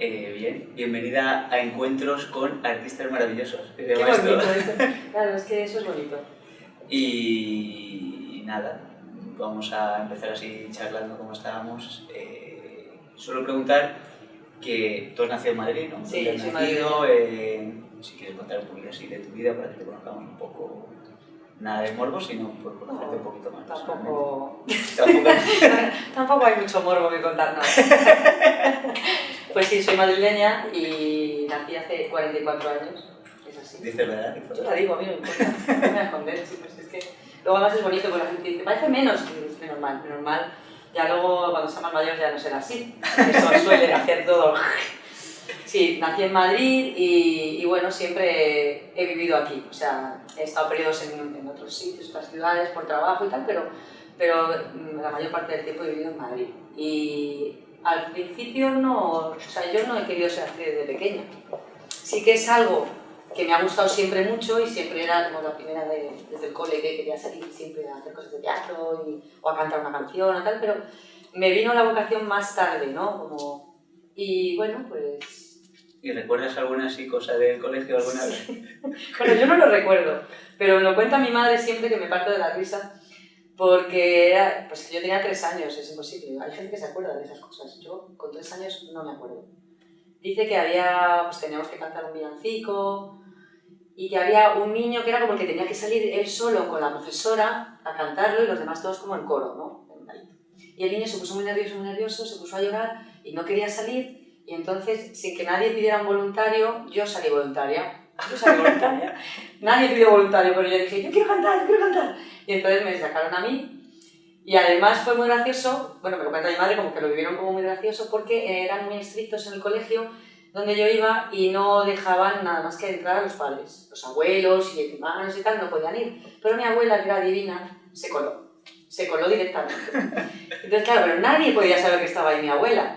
Bien, bienvenida a Encuentros con Artistas Maravillosos. Qué bonito eso. Claro, es que eso es bonito. Y nada, vamos a empezar así charlando como estábamos. Suelo preguntar que tú has nacido en Madrid, ¿no? Sí, has soy nacido, si quieres contar un poquito así de tu vida para que te conozcamos un poco. Nada de morbo, sino por conocerte un poquito más. Tampoco hay mucho morbo que contar, no. Pues sí, soy madrileña y nací hace 44 años. Es así. ¿Dices la edad? Yo la digo, a mí no me importa. No me voy a esconder, chicos. Es que luego además es bonito porque la gente dice, parece menos. Y es menos mal. Ya luego, cuando sea más mayor, ya no será así. Eso suele hacer todo. Sí, nací en Madrid y bueno, siempre he vivido aquí. O sea, he estado periodos en otros sitios, otras ciudades, por trabajo y tal, pero la mayor parte del tiempo he vivido en Madrid. Y al principio no, o sea, yo no he querido ser actriz desde pequeña. Sí que es algo que me ha gustado siempre mucho y siempre era como la primera desde el cole que quería salir siempre a hacer cosas de teatro o a cantar una canción o tal, pero me vino la vocación más tarde, ¿no? Y bueno, pues... ¿Y recuerdas alguna así cosa del colegio alguna vez? Bueno, yo no lo recuerdo, pero me lo cuenta mi madre siempre que me parto de la risa, porque era, pues yo tenía 3 años, es imposible. Hay gente que se acuerda de esas cosas. Yo con 3 años no me acuerdo. Dice que pues teníamos que cantar un villancico y que había un niño que era como el que tenía que salir él solo con la profesora a cantarlo y los demás todos como en coro, ¿no? Y el niño se puso muy nervioso, se puso a llorar y no quería salir. Y entonces, sin que nadie pidiera un voluntario, yo salí voluntaria. Nadie pidió voluntario, pero yo dije, yo quiero cantar. Y entonces me sacaron a mí. Y además fue muy gracioso, bueno, me lo cuenta mi madre como que lo vivieron como muy gracioso porque eran muy estrictos en el colegio donde yo iba y no dejaban nada más que entrar a los padres. Los abuelos y hermanos y tal no podían ir. Pero mi abuela, que era divina, se coló directamente. Entonces, claro, pero nadie podía saber que estaba ahí mi abuela.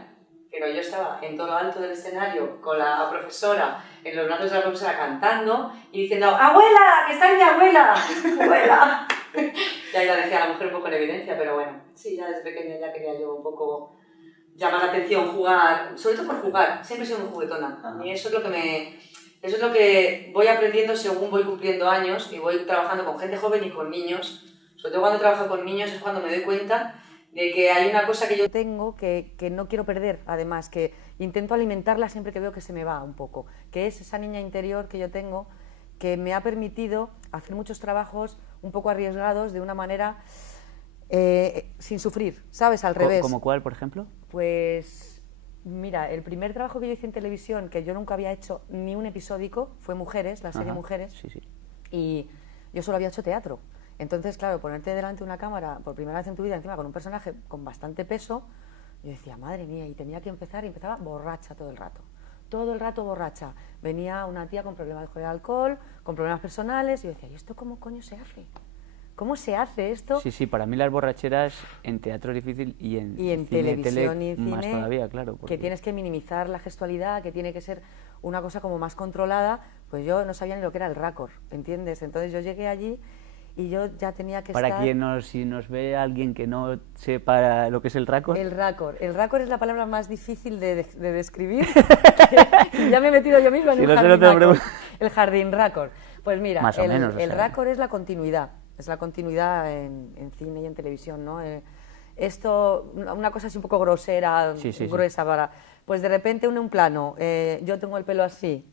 Pero yo estaba en todo lo alto del escenario con la profesora, en los brazos de la profesora cantando y diciendo ¡Abuela! ¡Que está ahí mi abuela! ¡Abuela! Y ahí la dejé a la mujer un poco en evidencia, pero bueno, sí, ya desde pequeña ya quería yo un poco llamar la atención, jugar, sobre todo por jugar, siempre he sido muy juguetona. Y eso es lo que voy aprendiendo según voy cumpliendo años y voy trabajando con gente joven y con niños. Sobre todo cuando trabajo con niños es cuando me doy cuenta de que hay una cosa que yo tengo que no quiero perder, además, que intento alimentarla siempre que veo que se me va un poco, que es esa niña interior que yo tengo, que me ha permitido hacer muchos trabajos un poco arriesgados de una manera sin sufrir, ¿sabes? Al revés. ¿Como cuál, por ejemplo? Pues, mira, el primer trabajo que yo hice en televisión, que yo nunca había hecho ni un episódico, fue Mujeres, la serie Mujeres, sí. Y yo solo había hecho teatro. Entonces, claro, ponerte delante de una cámara por primera vez en tu vida, encima con un personaje con bastante peso, yo decía, madre mía, y tenía que empezar, y empezaba borracha todo el rato borracha. Venía una tía con problemas de alcohol, con problemas personales, y yo decía, ¿y esto cómo coño se hace? ¿Cómo se hace esto? Sí, para mí las borracheras en teatro es difícil y en cine, televisión y en cine más cine, todavía, claro. Que tienes que minimizar la gestualidad, que tiene que ser una cosa como más controlada, pues yo no sabía ni lo que era el raccord, ¿entiendes? Entonces yo llegué allí y yo ya tenía que para estar... si nos ve alguien que no sepa lo que es el raccord. El raccord es la palabra más difícil de describir. Ya me he metido yo misma en un jardín raccord. El jardín raccord. Pues mira, más o menos, el raccord es la continuidad. Es la continuidad en cine y en televisión, ¿no? Esto, una cosa así un poco grosera, gruesa para... Pues de repente en un plano, yo tengo el pelo así,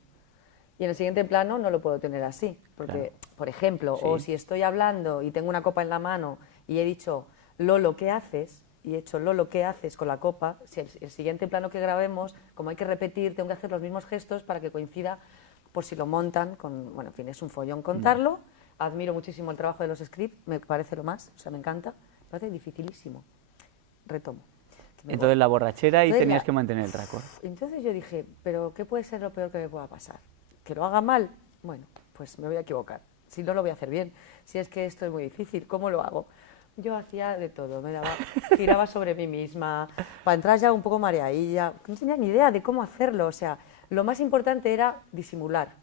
y en el siguiente plano no lo puedo tener así, porque, claro, por ejemplo, o si estoy hablando y tengo una copa en la mano y he dicho, Lolo, ¿qué haces? Y he hecho, Lolo, ¿qué haces con la copa? Si el siguiente plano que grabemos, como hay que repetir, tengo que hacer los mismos gestos para que coincida, por si lo montan, bueno, en fin, es un follón contarlo. Admiro muchísimo el trabajo de los scripts, me parece lo más, o sea, me encanta, me parece dificilísimo. Retomo. Entonces la borrachera y tenías que mantener el raccord. Entonces yo dije, ¿pero qué puede ser lo peor que me pueda pasar? ¿Que lo haga mal? Bueno, pues me voy a equivocar. Si no, lo voy a hacer bien. Si es que esto es muy difícil, ¿cómo lo hago? Yo hacía de todo, tiraba sobre mí misma, para entrar ya un poco mareadilla, no tenía ni idea de cómo hacerlo, o sea, lo más importante era disimular.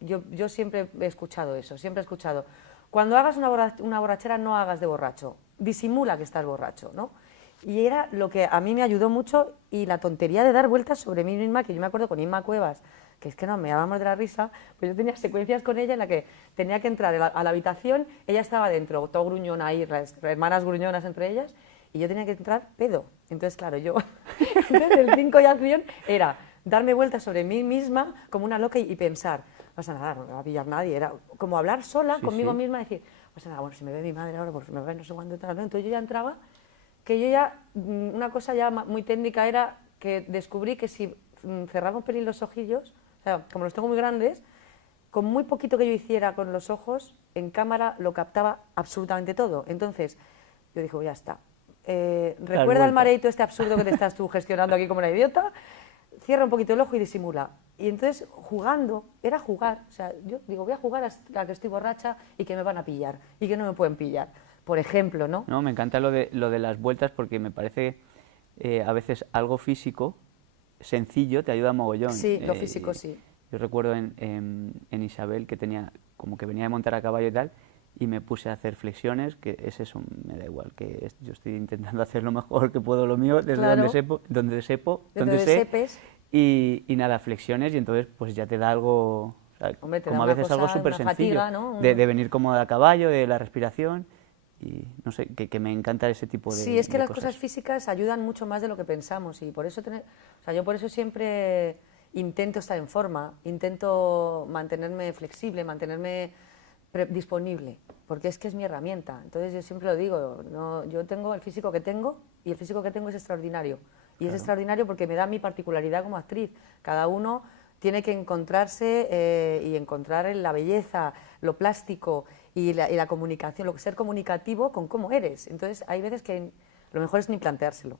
Yo siempre he escuchado eso, siempre he escuchado, cuando hagas una borrachera no hagas de borracho, disimula que estás borracho, ¿no? Y era lo que a mí me ayudó mucho, y la tontería de dar vueltas sobre mí misma, que yo me acuerdo con Inma Cuevas, que es que no, me dábamos de la risa, pues yo tenía secuencias con ella en la que tenía que entrar a la habitación, ella estaba dentro, todo gruñona ahí, las hermanas gruñonas entre ellas, y yo tenía que entrar pedo. Entonces, claro, yo, entonces el 5 de acción era darme vueltas sobre mí misma como una loca y pensar, no pasa nada, no me va a pillar nadie, era como hablar sola conmigo misma, decir, no pasa nada, bueno, si me ve mi madre ahora, pues me ve no sé cuándo, tal, ¿no? Entonces yo ya entraba, que yo ya, una cosa ya muy técnica era que descubrí que si cerraba un pelín los ojillos, o sea, como los tengo muy grandes, con muy poquito que yo hiciera con los ojos, en cámara lo captaba absolutamente todo. Entonces, yo dije, ya está. Recuerda el mareito este absurdo que te estás tú gestionando aquí como una idiota, cierra un poquito el ojo y disimula. Y entonces, jugando, era jugar. O sea, yo digo, voy a jugar hasta que estoy borracha y que me van a pillar, y que no me pueden pillar. Por ejemplo, ¿no? No, me encanta lo de las vueltas porque me parece a veces algo físico, sencillo, te ayuda mogollón. Sí, lo físico sí. Yo recuerdo en Isabel que tenía, como que venía de montar a caballo y tal, y me puse a hacer flexiones, que es eso, me da igual, que yo estoy intentando hacer lo mejor que puedo lo mío, desde Claro. donde Donde sé, sepes. y nada, flexiones, y entonces pues ya te da algo, o sea, Hombre, te como da a una veces cosa, algo súper una sencillo, fatiga, ¿no? de venir cómodo a caballo, de la respiración, y no sé, que me encanta ese tipo de Sí, es que de las cosas físicas ayudan mucho más de lo que pensamos, y por eso o sea, yo por eso siempre intento estar en forma, intento mantenerme flexible, mantenerme disponible, porque es que es mi herramienta. Entonces yo siempre lo digo, no, yo tengo el físico que tengo, y el físico que tengo es extraordinario. Y es extraordinario porque me da mi particularidad como actriz. Cada uno tiene que encontrarse y encontrar en la belleza, lo plástico y la comunicación, ser comunicativo con cómo eres. Entonces hay veces que lo mejor es ni planteárselo.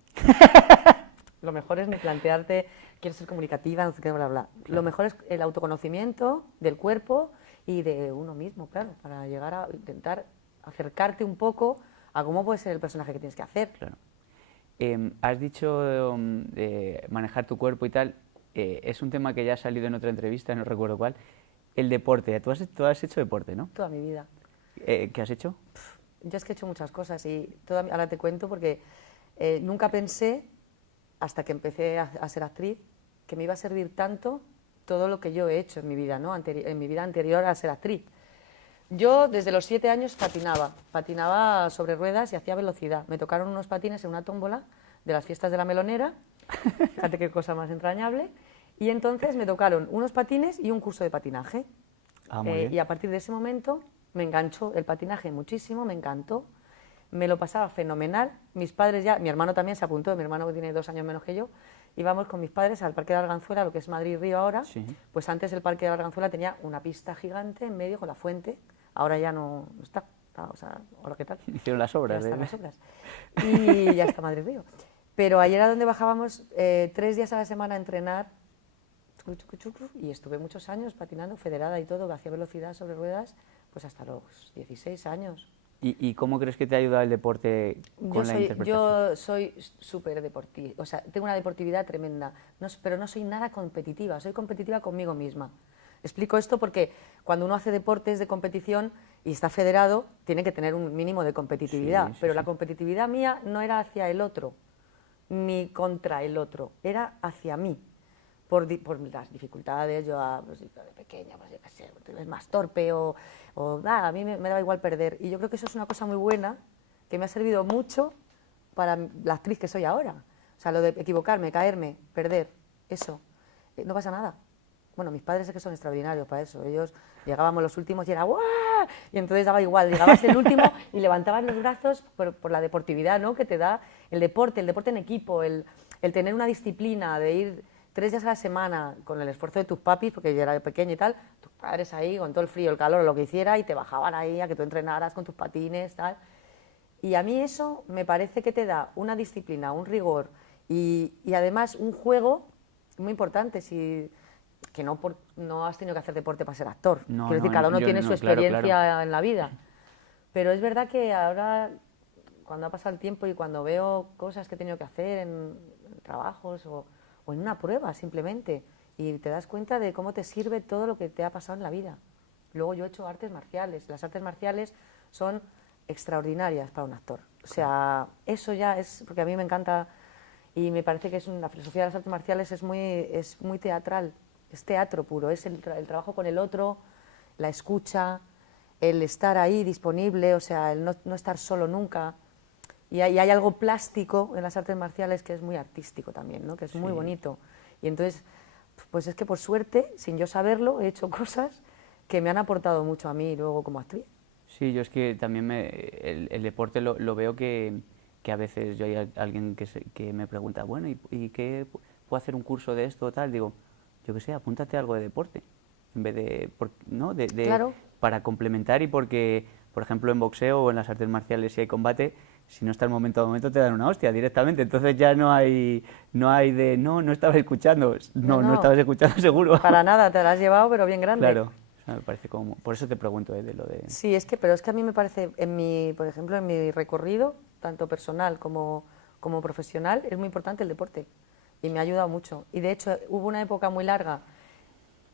Lo mejor es ni plantearte, quiero ser comunicativa, no sé qué, bla, bla. Lo mejor es el autoconocimiento del cuerpo y de uno mismo, claro, para llegar a intentar acercarte un poco a cómo puede ser el personaje que tienes que hacer. Claro. Has dicho manejar tu cuerpo y tal, es un tema que ya ha salido en otra entrevista, no recuerdo cuál. El deporte, tú has hecho deporte, ¿no? Toda mi vida. ¿Qué has hecho? Yo es que he hecho muchas cosas y ahora te cuento porque nunca pensé, hasta que empecé a ser actriz, que me iba a servir tanto todo lo que yo he hecho en mi vida, ¿no? En mi vida anterior a ser actriz. Yo desde los 7 años patinaba sobre ruedas y hacía velocidad. Me tocaron unos patines en una tómbola de las fiestas de la Melonera, fíjate qué cosa más entrañable, y entonces me tocaron unos patines y un curso de patinaje. Muy bien. Y a partir de ese momento me enganchó el patinaje muchísimo, me encantó, me lo pasaba fenomenal. Mis padres ya, mi hermano también se apuntó, mi hermano que tiene 2 años menos que yo, íbamos con mis padres al Parque de Arganzuela, lo que es Madrid-Río ahora. Sí. Pues antes el Parque de Arganzuela tenía una pista gigante en medio con la fuente, ahora ya no está, o sea, hola, ¿qué tal? Hicieron las obras. Ya están las obras. Y ya está Madrid-Río. Pero ayer era donde bajábamos 3 días a la semana a entrenar, y estuve muchos años patinando, federada y todo, hacía velocidad sobre ruedas, pues hasta los 16 años. ¿Y cómo crees que te ha ayudado el deporte con la interpretación? Yo soy súper deportiva, o sea, tengo una deportividad tremenda, pero no soy nada competitiva, soy competitiva conmigo misma. Explico esto porque cuando uno hace deportes de competición y está federado, tiene que tener un mínimo de competitividad, pero la competitividad mía no era hacia el otro, ni contra el otro, era hacia mí. Por las dificultades, yo pues, de pequeña, pues yo qué sé, es más torpe o nada, a mí me daba igual perder. Y yo creo que eso es una cosa muy buena, que me ha servido mucho para la actriz que soy ahora. O sea, lo de equivocarme, caerme, perder, eso, no pasa nada. Bueno, mis padres es que son extraordinarios para eso. Ellos llegábamos los últimos y era ¡guau! Y entonces daba igual, llegabas el último y levantabas los brazos por la deportividad, ¿no?, que te da el deporte en equipo, el tener una disciplina de ir 3 días a la semana con el esfuerzo de tus papis, porque yo era pequeña y tal, tus padres ahí con todo el frío, el calor, lo que hiciera, y te bajaban ahí a que tú entrenaras con tus patines, tal. Y a mí eso me parece que te da una disciplina, un rigor y además un juego muy importante. Que no has tenido que hacer deporte para ser actor. Quiero decir, cada uno tiene su experiencia en la vida. Pero es verdad que ahora, cuando ha pasado el tiempo y cuando veo cosas que he tenido que hacer en trabajos o en una prueba simplemente, y te das cuenta de cómo te sirve todo lo que te ha pasado en la vida. Luego yo he hecho artes marciales. Las artes marciales son extraordinarias para un actor. O sea, eso ya es, porque a mí me encanta y me parece que es la filosofía de las artes marciales es muy teatral, es teatro puro, es el trabajo con el otro, la escucha, el estar ahí disponible, o sea, el no estar solo nunca. Y hay algo plástico en las artes marciales que es muy artístico también, ¿no? Que es muy bonito. Y entonces, pues es que por suerte, sin yo saberlo, he hecho cosas que me han aportado mucho a mí luego como actriz. Sí, yo es que también el deporte lo veo que a veces yo hay alguien que me pregunta, bueno, ¿y qué puedo hacer un curso de esto o tal? Digo, yo qué sé, apúntate a algo de deporte, en vez de, ¿no? Claro. Para complementar y porque, por ejemplo, en boxeo o en las artes marciales si hay combate, si no estás momento a momento te dan una hostia directamente, entonces ya no hay de, no estabas escuchando, no estabas escuchando seguro. Para nada, te la has llevado, pero bien grande. Claro. Me parece como, por eso te pregunto de lo de... Sí, pero es que a mí me parece, por ejemplo, en mi recorrido, tanto personal como profesional, es muy importante el deporte y me ha ayudado mucho. Y de hecho hubo una época muy larga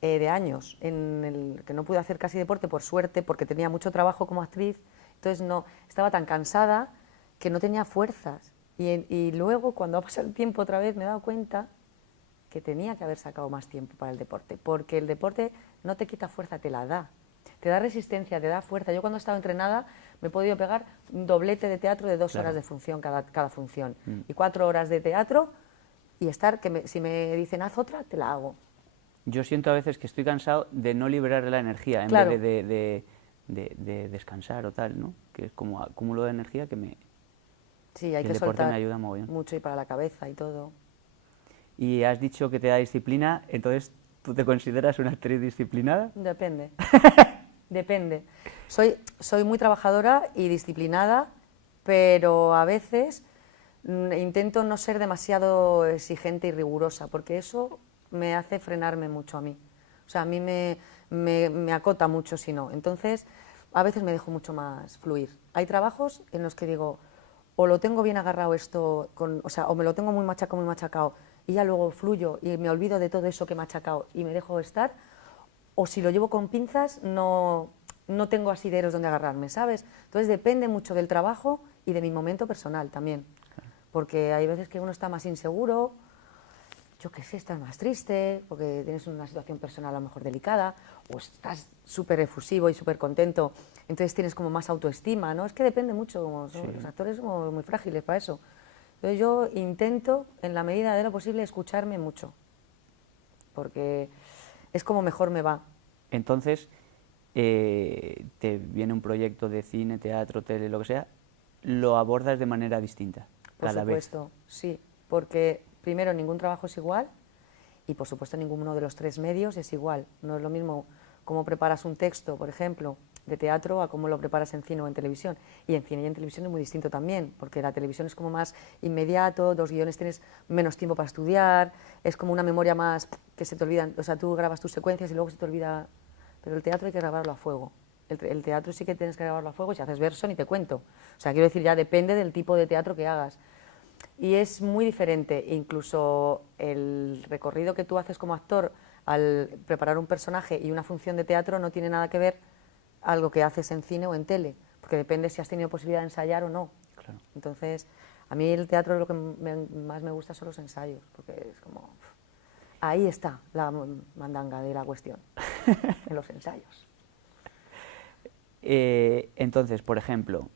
de años en el que no pude hacer casi deporte por suerte, porque tenía mucho trabajo como actriz, entonces no estaba tan cansada que no tenía fuerzas. Y luego, cuando ha pasado el tiempo otra vez, me he dado cuenta que tenía que haber sacado más tiempo para el deporte, porque el deporte no te quita fuerza, te la da. Te da resistencia, te da fuerza. Yo cuando he estado entrenada me he podido pegar un doblete de teatro de 2 horas de función cada función. Y 4 horas de teatro y estar, si me dicen haz otra, te la hago. Yo siento a veces que estoy cansado de no liberar la energía en Claro. vez de descansar o tal, ¿no? Que es como acúmulo de energía que Sí, hay el que deporte soltar me ayuda mogollón. mucho y para la cabeza y todo. Y has dicho que te da disciplina, entonces ¿tú te consideras una actriz disciplinada? Depende. Depende. Soy muy trabajadora y disciplinada, pero a veces intento no ser demasiado exigente y rigurosa, porque eso me hace frenarme mucho a mí. O sea, a mí me acota mucho si no. Entonces, a veces me dejo mucho más fluir. Hay trabajos en los que digo, o lo tengo bien agarrado esto, o me lo tengo muy machacado, y ya luego fluyo y me olvido de todo eso que me ha machacado y me dejo estar, o si lo llevo con pinzas, no tengo asideros donde agarrarme, ¿sabes? Entonces depende mucho del trabajo y de mi momento personal también, porque hay veces que uno está más inseguro, yo qué sé, estás más triste, porque tienes una situación personal a lo mejor delicada, o estás súper efusivo y súper contento, entonces tienes como más autoestima, ¿no? Es que depende mucho, los actores somos muy frágiles para eso. Entonces yo intento, en la medida de lo posible, escucharme mucho, porque es como mejor me va. Entonces, te viene un proyecto de cine, teatro, tele, lo que sea, lo abordas de manera distinta cada vez. Por supuesto, sí, porque primero ningún trabajo es igual y por supuesto ninguno de los 3 medios es igual. No es lo mismo cómo preparas un texto, por ejemplo, de teatro a cómo lo preparas en cine o en televisión. Y en cine y en televisión es muy distinto también, porque la televisión es como más inmediato, 2 guiones tienes menos tiempo para estudiar, es como una memoria más que se te olvidan, o sea, tú grabas tus secuencias y luego se te olvida, pero el teatro hay que grabarlo a fuego. El teatro sí que tienes que grabarlo a fuego, si haces verso ni te cuento. O sea, quiero decir, ya depende del tipo de teatro que hagas. Y es muy diferente, incluso el recorrido que tú haces como actor al preparar un personaje y una función de teatro no tiene nada que ver algo que haces en cine o en tele, porque depende si has tenido posibilidad de ensayar o no. Claro. Entonces, a mí el teatro lo que más me gusta son los ensayos, porque es como... Ahí está la mandanga de la cuestión, en los ensayos. Entonces, por ejemplo,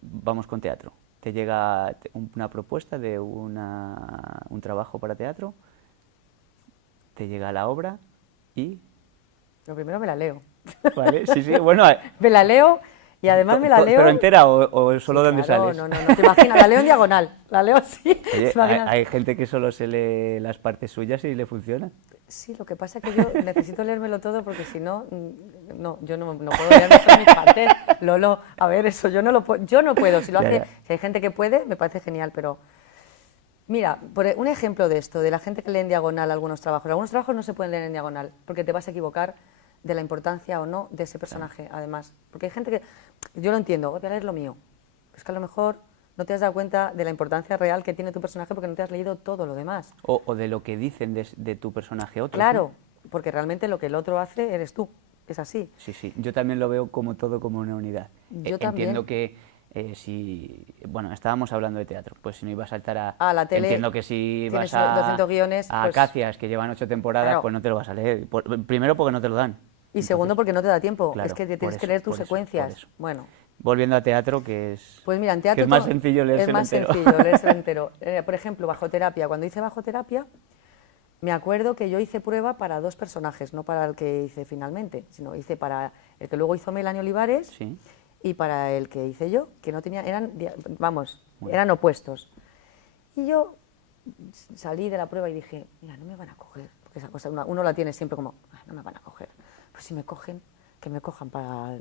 vamos con teatro. Te llega una propuesta de un trabajo para teatro, te llega la obra y... Lo primero me la leo. Vale, sí, bueno... Me la leo y además me la leo... ¿Pero entera o solo Sí, donde claro, sales? No, te imaginas, la leo en diagonal, la leo así. Oye, ¿te imaginas? hay gente que solo se lee las partes suyas y le funciona. Sí, lo que pasa es que yo necesito leérmelo todo porque si no, yo no puedo leerme todas mis partes. Lolo, a ver, eso yo no puedo. Si lo hace, si hay gente que puede, me parece genial, pero... Mira, un ejemplo de esto, de la gente que lee en diagonal algunos trabajos no se pueden leer en diagonal porque te vas a equivocar de la importancia o no de ese personaje, además. Porque hay gente que, yo lo entiendo, voy a leer lo mío, es que a lo mejor no te has dado cuenta de la importancia real que tiene tu personaje porque no te has leído todo lo demás. O de lo que dicen de tu personaje otro. Claro, porque realmente lo que el otro hace eres tú. es así. Sí, sí, yo también lo veo como todo como una unidad. Yo también. Entiendo que si, bueno, estábamos hablando de teatro, pues si no iba a saltar a la tele, entiendo que si tienes vas a 200 guiones, a pues, Acacias, que llevan 8 temporadas, claro. pues no te lo vas a leer. Primero porque no te lo dan. Y segundo, porque no te da tiempo, claro, es que te por tienes que eso, leer tus por eso, secuencias. por eso. Bueno, Volviendo a teatro, que es, pues mira, en que teatro es más todo- sencillo leerse es más entero. sencillo leérselo entero. Por ejemplo, bajoterapia. Cuando hice bajoterapia, me acuerdo que yo hice prueba para 2 personajes, no para el que hice finalmente, sino hice para el que luego hizo Melanie Olivares Sí. y para el que hice yo, que no tenía, vamos, Bueno. eran opuestos. Y yo salí de la prueba y dije, mira, no me van a coger, porque esa cosa uno la tiene siempre como, "Ay, no me van a coger". Pues si me cogen, que me cojan para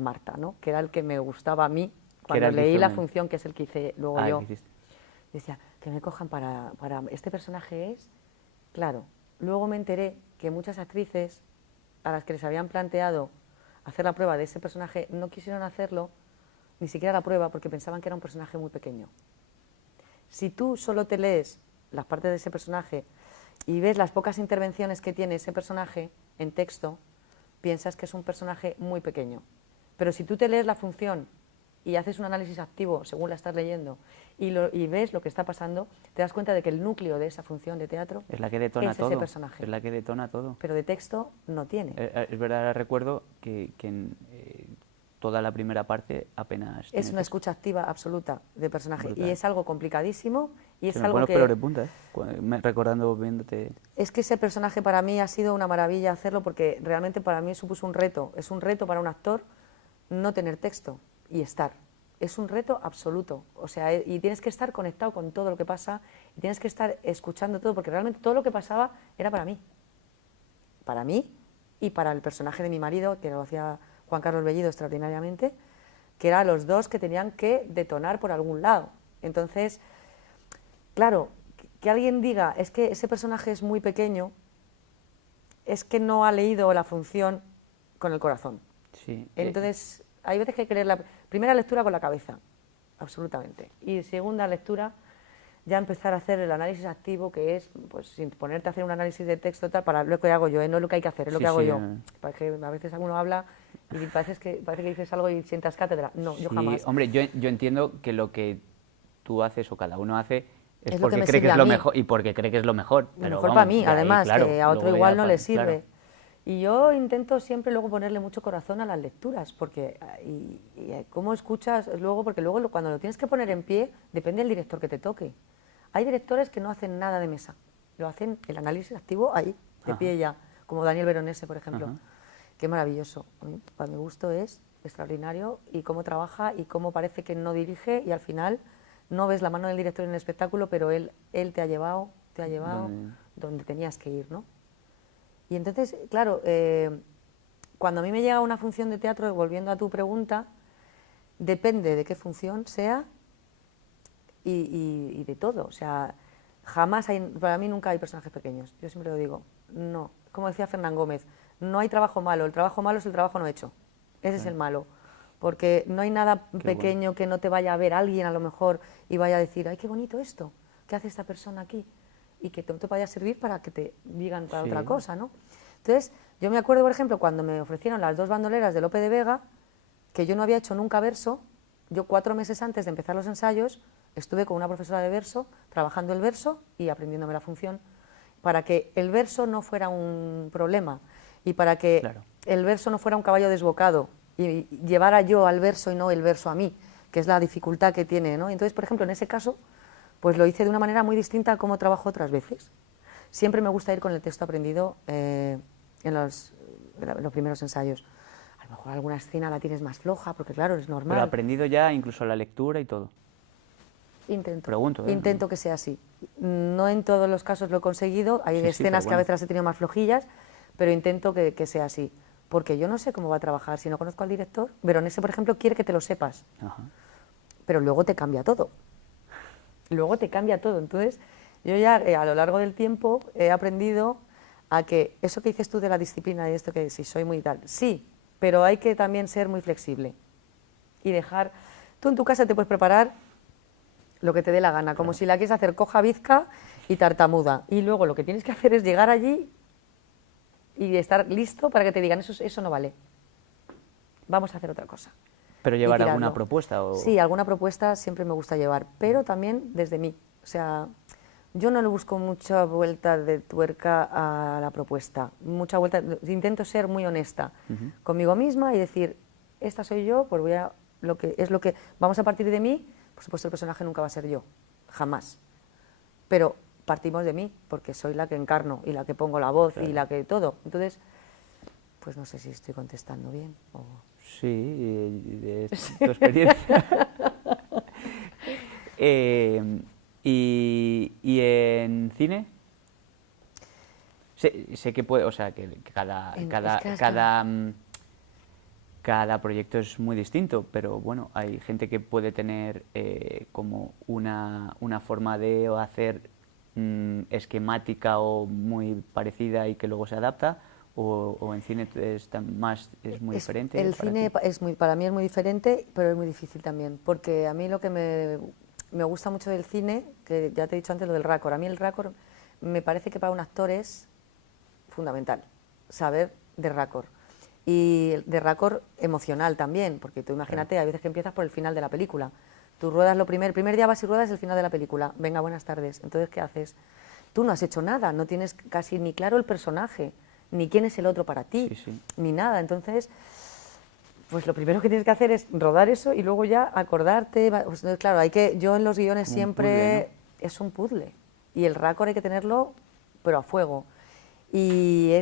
Marta, ¿no? Que era el que me gustaba a mí Que era cuando el que leí hizo la Mel. función, que es el que hice luego Ah, yo. ¿qué hiciste? Decía, que me cojan para este personaje es, claro, luego me enteré que muchas actrices a las que les habían planteado hacer la prueba de ese personaje no quisieron hacerlo, ni siquiera la prueba, porque pensaban que era un personaje muy pequeño. Si tú solo te lees las partes de ese personaje y ves las pocas intervenciones que tiene ese personaje en texto, piensas que es un personaje muy pequeño. Pero si tú te lees la función y haces un análisis activo según la estás leyendo y ves lo que está pasando, te das cuenta de que el núcleo de esa función de teatro Es la que detona es todo. ese personaje. Es la que detona todo. Pero de texto no tiene. Es verdad, ahora recuerdo que en toda la primera parte apenas... Es tiene una texto. escucha activa absoluta de personaje. Brutal. Y es algo complicadísimo y es Se me algo ponen los que... pelos de punta, recordando, viéndote... Es que ese personaje para mí ha sido una maravilla hacerlo porque realmente para mí supuso un reto. Es un reto para un actor no tener texto y estar. Es un reto absoluto. O sea, y tienes que estar conectado con todo lo que pasa y tienes que estar escuchando todo porque realmente todo lo que pasaba era para mí. Para mí y para el personaje de mi marido, que lo hacía Juan Carlos Bellido extraordinariamente, que eran los dos que tenían que detonar por algún lado. Entonces, claro, que alguien diga, es que ese personaje es muy pequeño, es que no ha leído la función con el corazón. Sí. Entonces, hay veces que hay que leer la primera lectura con la cabeza, absolutamente. Y segunda lectura, ya empezar a hacer el análisis activo, que es, pues, sin ponerte a hacer un análisis de texto tal, para lo que hago yo, no es lo que hay que hacer, es lo Sí, que hago sí, yo. Parece que a veces alguno habla y parece que dices algo y sientas cátedra. No, yo Sí, jamás. hombre, yo entiendo que lo que tú haces o cada uno hace es Es lo que porque me cree que sirve es a lo mí. mejor y porque cree que es lo mejor. Lo Pero mejor vamos, para mí, de ahí, además, claro, que a otro luego igual ya no pa- le sirve. claro. Y yo intento siempre luego ponerle mucho corazón a las lecturas, porque cómo escuchas luego, porque luego cuando lo tienes que poner en pie, depende del director que te toque. Hay directores que no hacen nada de mesa, lo hacen el análisis activo ahí, de Ajá. pie ya, como Daniel Veronese, por ejemplo. Ajá. Qué maravilloso. A mí, para mi gusto es extraordinario y cómo trabaja y cómo parece que no dirige y al final no ves la mano del director en el espectáculo, pero él te ha llevado donde tenías que ir, ¿no? Y entonces, claro, cuando a mí me llega una función de teatro, volviendo a tu pregunta, depende de qué función sea y de todo. O sea, jamás hay, para mí nunca hay personajes pequeños. Yo siempre lo digo, no. Como decía Fernán Gómez, no hay trabajo malo, el trabajo malo es el trabajo no hecho. Ese es el malo. Porque no hay nada pequeño que no te vaya a ver alguien a lo mejor y vaya a decir, ay, qué bonito esto, ¿qué hace esta persona aquí? Y que te vaya a servir para que te digan para Sí. otra cosa, ¿no? Entonces, yo me acuerdo, por ejemplo, cuando me ofrecieron las 2 bandoleras de Lope de Vega, que yo no había hecho nunca verso, yo 4 meses antes de empezar los ensayos estuve con una profesora de verso, trabajando el verso y aprendiéndome la función, para que el verso no fuera un problema y para que Claro. el verso no fuera un caballo desbocado y llevara yo al verso y no el verso a mí, que es la dificultad que tiene, ¿no? Entonces, por ejemplo, en ese caso, pues lo hice de una manera muy distinta a cómo trabajo otras veces. Siempre me gusta ir con el texto aprendido en los primeros ensayos. A lo mejor alguna escena la tienes más floja, porque claro, es normal. Pero aprendido ya incluso la lectura y todo. Intento. Pregunto, ¿eh? Intento que sea así. No en todos los casos lo he conseguido, hay Sí, sí, escenas pero que a bueno. veces las he tenido más flojillas, pero intento que sea así. Porque yo no sé cómo va a trabajar, si no conozco al director. Veronese, por ejemplo, quiere que te lo sepas, Ajá. pero luego te cambia todo. Luego te cambia todo. Entonces, yo ya a lo largo del tiempo he aprendido a que eso que dices tú de la disciplina y esto que si soy muy tal, sí, pero hay que también ser muy flexible y dejar... Tú en tu casa te puedes preparar lo que te dé la gana, como si la quieres hacer coja bizca y tartamuda. Y luego lo que tienes que hacer es llegar allí y estar listo para que te digan, eso no vale, vamos a hacer otra cosa. ¿Pero Y llevar tirarlo. alguna propuesta? O... Sí, alguna propuesta siempre me gusta llevar, pero también desde mí. O sea, yo no le busco mucha vuelta de tuerca a la propuesta, mucha vuelta, intento ser muy honesta conmigo misma y decir, esta soy yo, pues lo que vamos a partir de mí. Por supuesto el personaje nunca va a ser yo, jamás, pero partimos de mí, porque soy la que encarno y la que pongo la voz y la que todo. Entonces, pues no sé si estoy contestando bien o... Sí, de tu experiencia. ¿Y en cine? Sé que puede, o sea, que cada proyecto es muy distinto, pero bueno, hay gente que puede tener como una forma de hacer esquemática o muy parecida y que luego se adapta, o en cine es muy diferente. El cine para mí es muy diferente, pero es muy difícil también, porque a mí lo que me gusta mucho del cine, que ya te he dicho antes lo del raccord, a mí el raccord me parece que para un actor es fundamental, saber de raccord. Y de raccord emocional también, porque tú imagínate, hay veces que empiezas por el final de la película. Tú ruedas el primer día vas y ruedas el final de la película. Venga, buenas tardes. Entonces, ¿qué haces? Tú no has hecho nada, no tienes casi ni claro el personaje, ni quién es el otro para ti, ni nada. Entonces, pues lo primero que tienes que hacer es rodar eso y luego ya acordarte. Pues, claro, yo en los guiones siempre... puzzle, ¿no? Es un puzzle. Y el raccord hay que tenerlo, pero a fuego. Y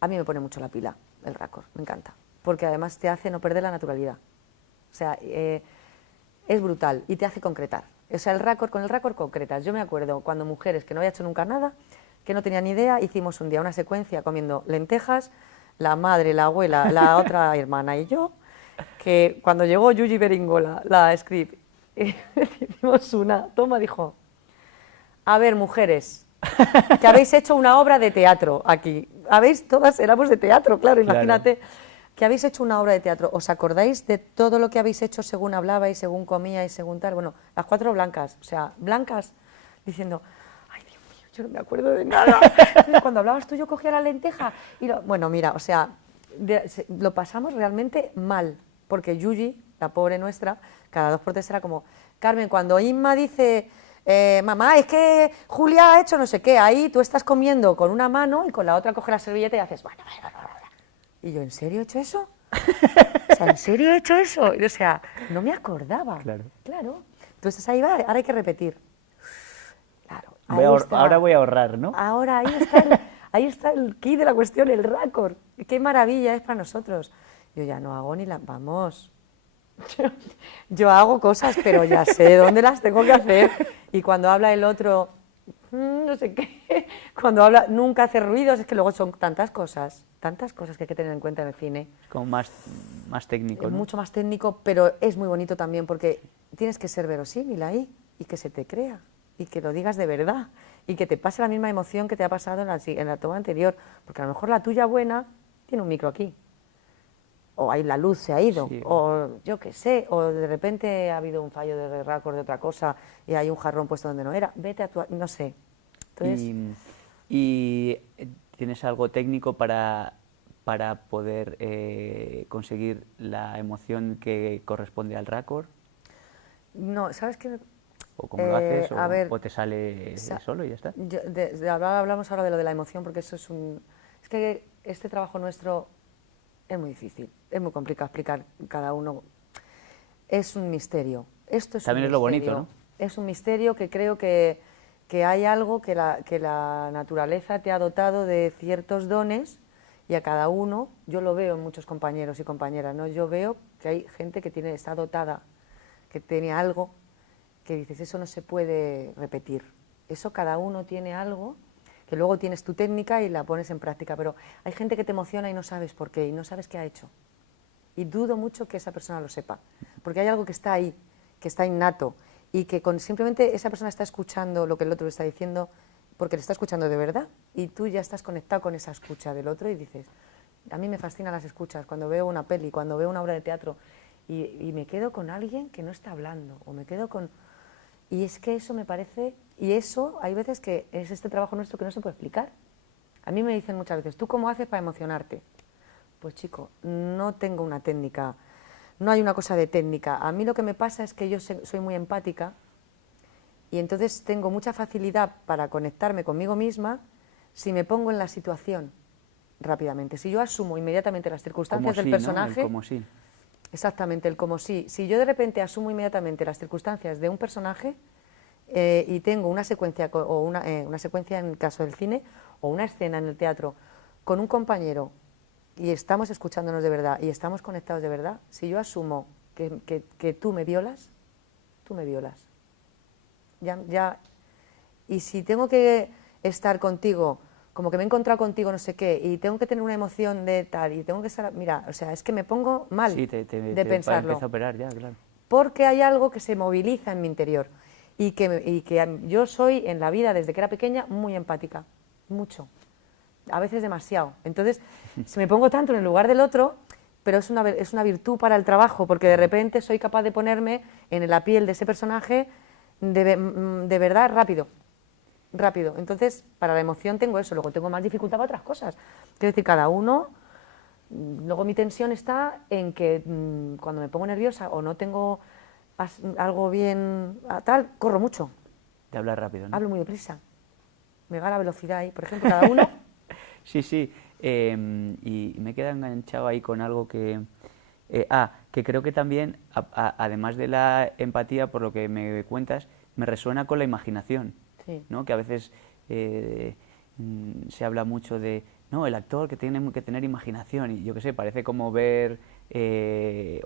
a mí me pone mucho la pila el raccord, me encanta, porque además te hace no perder la naturalidad. O sea, es brutal y te hace concretar. O sea, con el raccord concretas. Yo me acuerdo cuando mujeres que no había hecho nunca nada, que no tenían ni idea, hicimos un día una secuencia comiendo lentejas, la madre, la abuela, la otra hermana y yo, que cuando llegó Yuyi Beringola, la script, hicimos una toma, dijo, a ver, mujeres, que habéis hecho una obra de teatro aquí. Todas éramos de teatro, claro, imagínate, que habéis hecho una obra de teatro. ¿Os acordáis de todo lo que habéis hecho según hablabais, según comíais, según tal? Bueno, las 4 blancas, o sea, blancas, diciendo, ay, Dios mío, yo no me acuerdo de nada. Entonces, cuando hablabas tú, yo cogía la lenteja. Bueno, mira, o sea, lo pasamos realmente mal, porque Yuyi, la pobre nuestra, cada 2 por 3 era como, Carmen, cuando Inma dice... mamá, es que Julia ha hecho no sé qué, ahí tú estás comiendo con una mano y con la otra coge la servilleta y haces... Y yo, ¿en serio he hecho eso? O sea, ¿en serio he hecho eso? O sea, no me acordaba. Claro. Entonces ahí va, ahora hay que repetir. Claro. Ahora voy a ahorrar, ¿no? Ahora ahí está el key de la cuestión, el raccord. Qué maravilla es para nosotros. Yo ya no hago ni la... Vamos... Yo hago cosas, pero ya sé dónde las tengo que hacer. Y cuando habla el otro, no sé qué, cuando habla, nunca hace ruidos, es que luego son tantas cosas que hay que tener en cuenta en el cine. Es como más técnico, ¿no? Es mucho más técnico, pero es muy bonito también porque tienes que ser verosímil ahí y que se te crea y que lo digas de verdad y que te pase la misma emoción que te ha pasado en la toma anterior, porque a lo mejor la tuya buena tiene un micro aquí. O ahí la luz se ha ido, o yo qué sé, o de repente ha habido un fallo de raccord de otra cosa y hay un jarrón puesto donde no era, vete a tu... no sé. Entonces... ¿Y tienes algo técnico para poder conseguir la emoción que corresponde al raccord? No, ¿sabes qué? ¿O cómo lo haces? A ver, ¿O te sale solo y ya está? Hablamos ahora de lo de la emoción porque eso es Es que este trabajo nuestro... Es muy difícil, es muy complicado explicar cada uno. Es un misterio. Esto es también un es lo misterio. bonito, ¿no? Es un misterio que creo que hay algo que la naturaleza te ha dotado de ciertos dones y a cada uno, yo lo veo en muchos compañeros y compañeras, ¿no? Yo veo que hay gente que está dotada, que tiene algo que dices, eso no se puede repetir. Eso cada uno tiene algo que luego tienes tu técnica y la pones en práctica, pero hay gente que te emociona y no sabes por qué, y no sabes qué ha hecho. Y dudo mucho que esa persona lo sepa, porque hay algo que está ahí, que está innato, y que simplemente esa persona está escuchando lo que el otro le está diciendo, porque le está escuchando de verdad, y tú ya estás conectado con esa escucha del otro y dices, a mí me fascinan las escuchas, cuando veo una peli, cuando veo una obra de teatro, y me quedo con alguien que no está hablando, o me quedo con... Y es que eso me parece, y eso hay veces que es este trabajo nuestro que no se puede explicar. A mí me dicen muchas veces, ¿tú cómo haces para emocionarte? Pues chico, no tengo una técnica, no hay una cosa de técnica. A mí lo que me pasa es que yo soy muy empática y entonces tengo mucha facilidad para conectarme conmigo misma si me pongo en la situación rápidamente. Si yo asumo inmediatamente las circunstancias Como del sí, personaje... ¿no? El como sí. Exactamente, el como sí. Si yo de repente asumo inmediatamente las circunstancias de un personaje y tengo una secuencia, o una secuencia en el caso del cine, o una escena en el teatro, con un compañero y estamos escuchándonos de verdad y estamos conectados de verdad, si yo asumo que tú me violas, tú me violas. Y si tengo que estar contigo, como que me he encontrado contigo no sé qué, y tengo que tener una emoción de tal, y tengo que estar, mira, o sea, es que me pongo mal Sí, de te pensarlo. empieza a operar ya, claro. Porque hay algo que se moviliza en mi interior y que yo soy en la vida desde que era pequeña muy empática, mucho, a veces demasiado. Entonces, se me pongo tanto en el lugar del otro, pero es una virtud para el trabajo, porque de repente soy capaz de ponerme en la piel de ese personaje de verdad rápido. Entonces, para la emoción tengo eso, luego tengo más dificultad para otras cosas. Quiero decir, cada uno... Luego mi tensión está en que cuando me pongo nerviosa o no tengo algo bien tal, corro mucho, Te hablas rápido, ¿no? hablo muy deprisa, me va la velocidad ahí, por ejemplo, cada uno... Sí, sí. Y me queda enganchado ahí con algo que... que creo que también, además de la empatía, por lo que me cuentas, me resuena con la imaginación, Sí. ¿no? Que a veces se habla mucho de, no, el actor que tiene que tener imaginación, y yo qué sé, parece como ver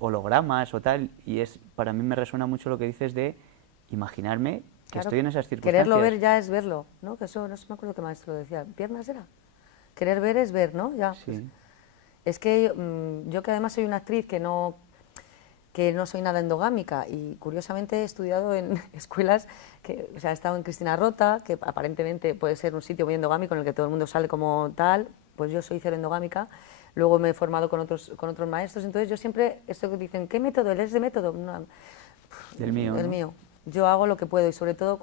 hologramas o tal, y para mí me resuena mucho lo que dices de imaginarme que Claro, estoy en esas circunstancias. quererlo ver ya es verlo, ¿no? Que eso, no sé, me acuerdo qué maestro lo decía, ¿piernas era? Querer ver es ver, ¿no? Ya, Sí. pues, es que yo que además soy una actriz que no soy nada endogámica y curiosamente he estudiado en escuelas que, o sea, he estado en Cristina Rota, que aparentemente puede ser un sitio muy endogámico en el que todo el mundo sale como tal, pues yo soy cero endogámica, luego me he formado con otros maestros, entonces yo siempre, esto que dicen, ¿qué método? ¿Él es de método? No, El mío, el ¿no? mío. Yo hago lo que puedo y sobre todo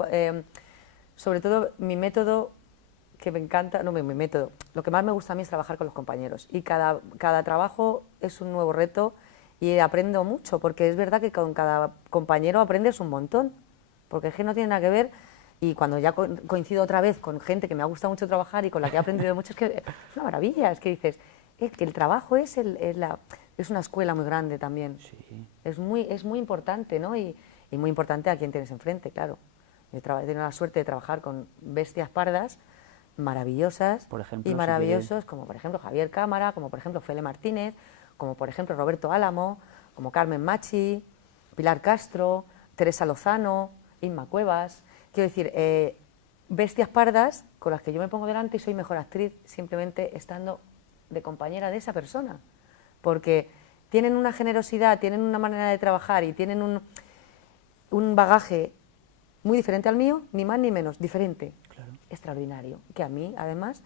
mi método que me encanta, no mi método, lo que más me gusta a mí es trabajar con los compañeros y cada trabajo es un nuevo reto y aprendo mucho porque es verdad que con cada compañero aprendes un montón, porque es que no tiene nada que ver y cuando ya coincido otra vez con gente que me ha gustado mucho trabajar y con la que he aprendido mucho, es que es una maravilla, es que dices, que el trabajo es una escuela muy grande también, Sí. es muy importante, ¿no? Y muy importante a quien tienes enfrente, claro. He tenido la suerte de trabajar con bestias pardas maravillosas Por ejemplo, y maravillosos, como por ejemplo Javier Cámara, como por ejemplo Fele Martínez, como por ejemplo Roberto Álamo, como Carmen Machi, Pilar Castro, Teresa Lozano, Inma Cuevas. Quiero decir, bestias pardas con las que yo me pongo delante y soy mejor actriz simplemente estando de compañera de esa persona. Porque tienen una generosidad, tienen una manera de trabajar y tienen un bagaje muy diferente al mío, ni más ni menos, diferente, Claro. extraordinario, que a mí además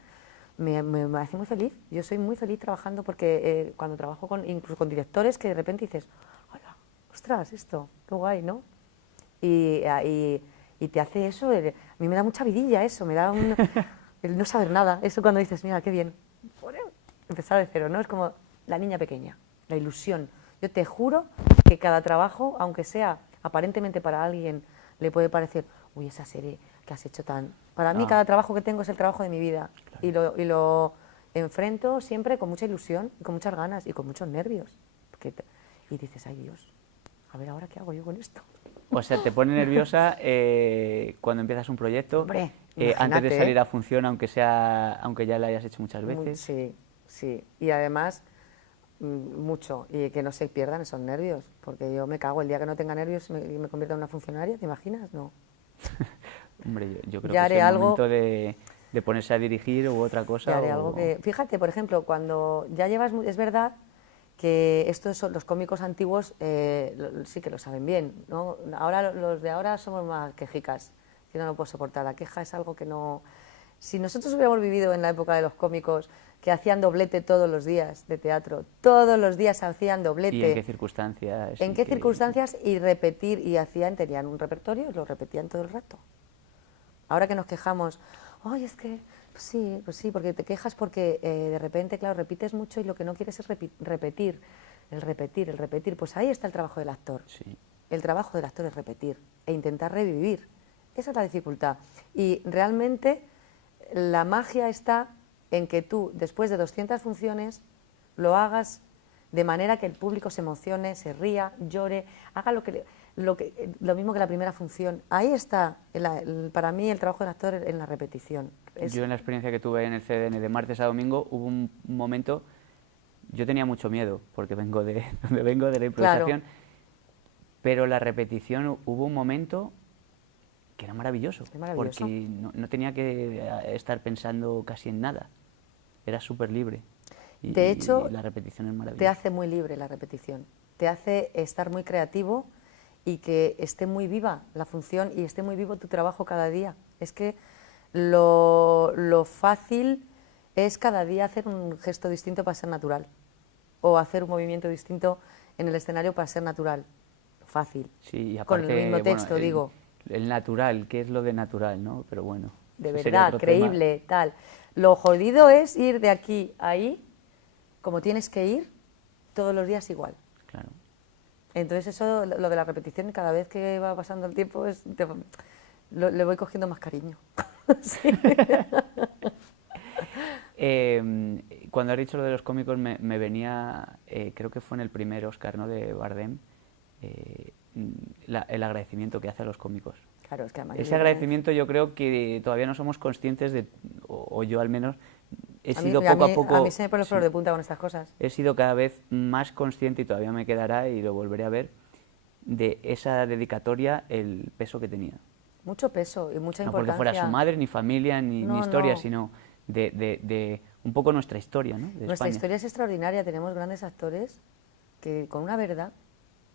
me hace muy feliz. Yo soy muy feliz trabajando porque cuando trabajo incluso con directores que de repente dices, hola, ostras, esto, qué guay, ¿no? Y te hace eso, a mí me da mucha vidilla eso, me da el no saber nada, eso cuando dices, mira, qué bien, empezar de cero, ¿no? Es como la niña pequeña, la ilusión. Yo te juro que cada trabajo, aunque sea aparentemente para alguien, le puede parecer, uy, esa serie que has hecho tan... Para mí cada trabajo que tengo es el trabajo de mi vida. Claro. Y lo enfrento siempre con mucha ilusión, y con muchas ganas y con muchos nervios. Y dices, ay Dios, a ver ahora qué hago yo con esto. O sea, te pone nerviosa cuando empiezas un proyecto, Hombre, antes de imagínate, salir a función, aunque ya lo hayas hecho muchas veces. Sí, sí. Y además, mucho. Y que no se pierdan esos nervios. Porque yo me cago el día que no tenga nervios y me convierta en una funcionaria, ¿te imaginas? No. Hombre, yo creo Ya que haré es el algo, momento de ponerse a dirigir u otra cosa. ya haré algo que... Fíjate, por ejemplo, cuando ya llevas... Es verdad que estos son los cómicos antiguos, sí que lo saben bien, ¿no? Ahora los de ahora somos más quejicas. Yo no lo puedo soportar. La queja es algo que no... Si nosotros hubiéramos vivido en la época de los cómicos que hacían doblete todos los días de teatro, todos los días hacían doblete. ¿Y en qué circunstancias? ¿En qué circunstancias? Y repetir, y tenían un repertorio y lo repetían todo el rato. Ahora que nos quejamos, ay, es que Pues sí, porque te quejas porque de repente, claro, repites mucho y lo que no quieres es repetir, el repetir, el repetir. Pues ahí está el trabajo del actor. Sí. El trabajo del actor es repetir e intentar revivir. Esa es la dificultad. Y realmente la magia está en que tú, después de 200 funciones, lo hagas de manera que el público se emocione, se ría, llore, haga lo mismo que la primera función. Ahí está, para mí, el trabajo del actor en la repetición. Yo en la experiencia que tuve en el CDN de martes a domingo, hubo un momento, yo tenía mucho miedo, porque vengo de donde vengo, de la improvisación, Claro. pero la repetición, hubo un momento que era maravilloso, Es maravilloso. porque no tenía que estar pensando casi en nada, era súper libre. De hecho, y la repetición es maravillosa. te hace muy libre la repetición, te hace estar muy creativo y que esté muy viva la función y esté muy vivo tu trabajo cada día. Es que lo fácil es cada día hacer un gesto distinto para ser natural o hacer un movimiento distinto en el escenario para ser natural. Fácil. Sí, y con aparte, el mismo texto, bueno, digo. El natural, ¿qué es lo de natural, no? Pero bueno. De ese sería verdad, otro tema. creíble, tal. Lo jodido es ir de aquí a ahí, como tienes que ir, todos los días igual. Claro. Entonces eso, lo de la repetición, cada vez que va pasando el tiempo, le voy cogiendo más cariño. Sí. Cuando has dicho lo de los cómicos, me venía, creo que fue en el primer Oscar, ¿no?, de Bardem, el agradecimiento que hace a los cómicos. Claro, es que además Ese agradecimiento yo creo que todavía no somos conscientes de, o yo al menos, he sido poco a poco... A mí se me ponen los pelos sí, de punta con estas cosas. he sido cada vez más consciente, y todavía me quedará y lo volveré a ver, de esa dedicatoria, el peso que tenía. Mucho peso y mucha No importancia. porque fuera su madre, ni familia, ni No, historia, no. sino de un poco nuestra historia, ¿no? De Nuestra España. historia es extraordinaria, tenemos grandes actores que con una verdad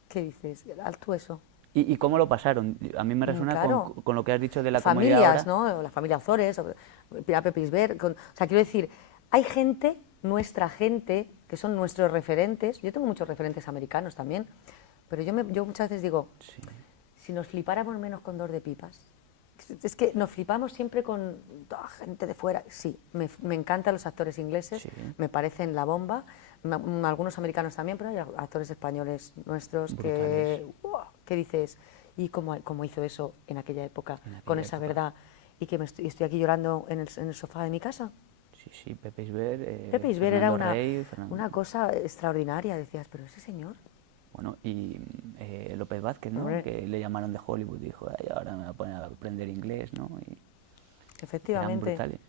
que dices, haz tú eso. ¿Y cómo lo pasaron? A mí me resuena Claro. con lo que has dicho de la comedia Familias, ahora. ¿no? La familia Azores, Pilar Pepisber, o sea, quiero decir, hay gente, nuestra gente, que son nuestros referentes. Yo tengo muchos referentes americanos también, pero yo muchas veces digo, Sí. si nos flipáramos menos con Dos de Pipas. Es que nos flipamos siempre con toda gente de fuera. Sí, me encantan los actores ingleses, Sí. me parecen la bomba. Algunos americanos también, pero hay actores españoles nuestros Brutales. que dices, ¿y cómo hizo eso en aquella época, En aquella con esa época. verdad? Y que estoy aquí llorando en el sofá de mi casa. Sí, sí, Pepe Isber, Pepe Isber era Fernando Rey, una cosa extraordinaria. Decías, pero ese señor... Bueno, y López Vázquez, ¿no? Hombre. Que le llamaron de Hollywood, dijo, ay, ahora me voy a poner a aprender inglés, ¿no? Y eran Efectivamente. brutales.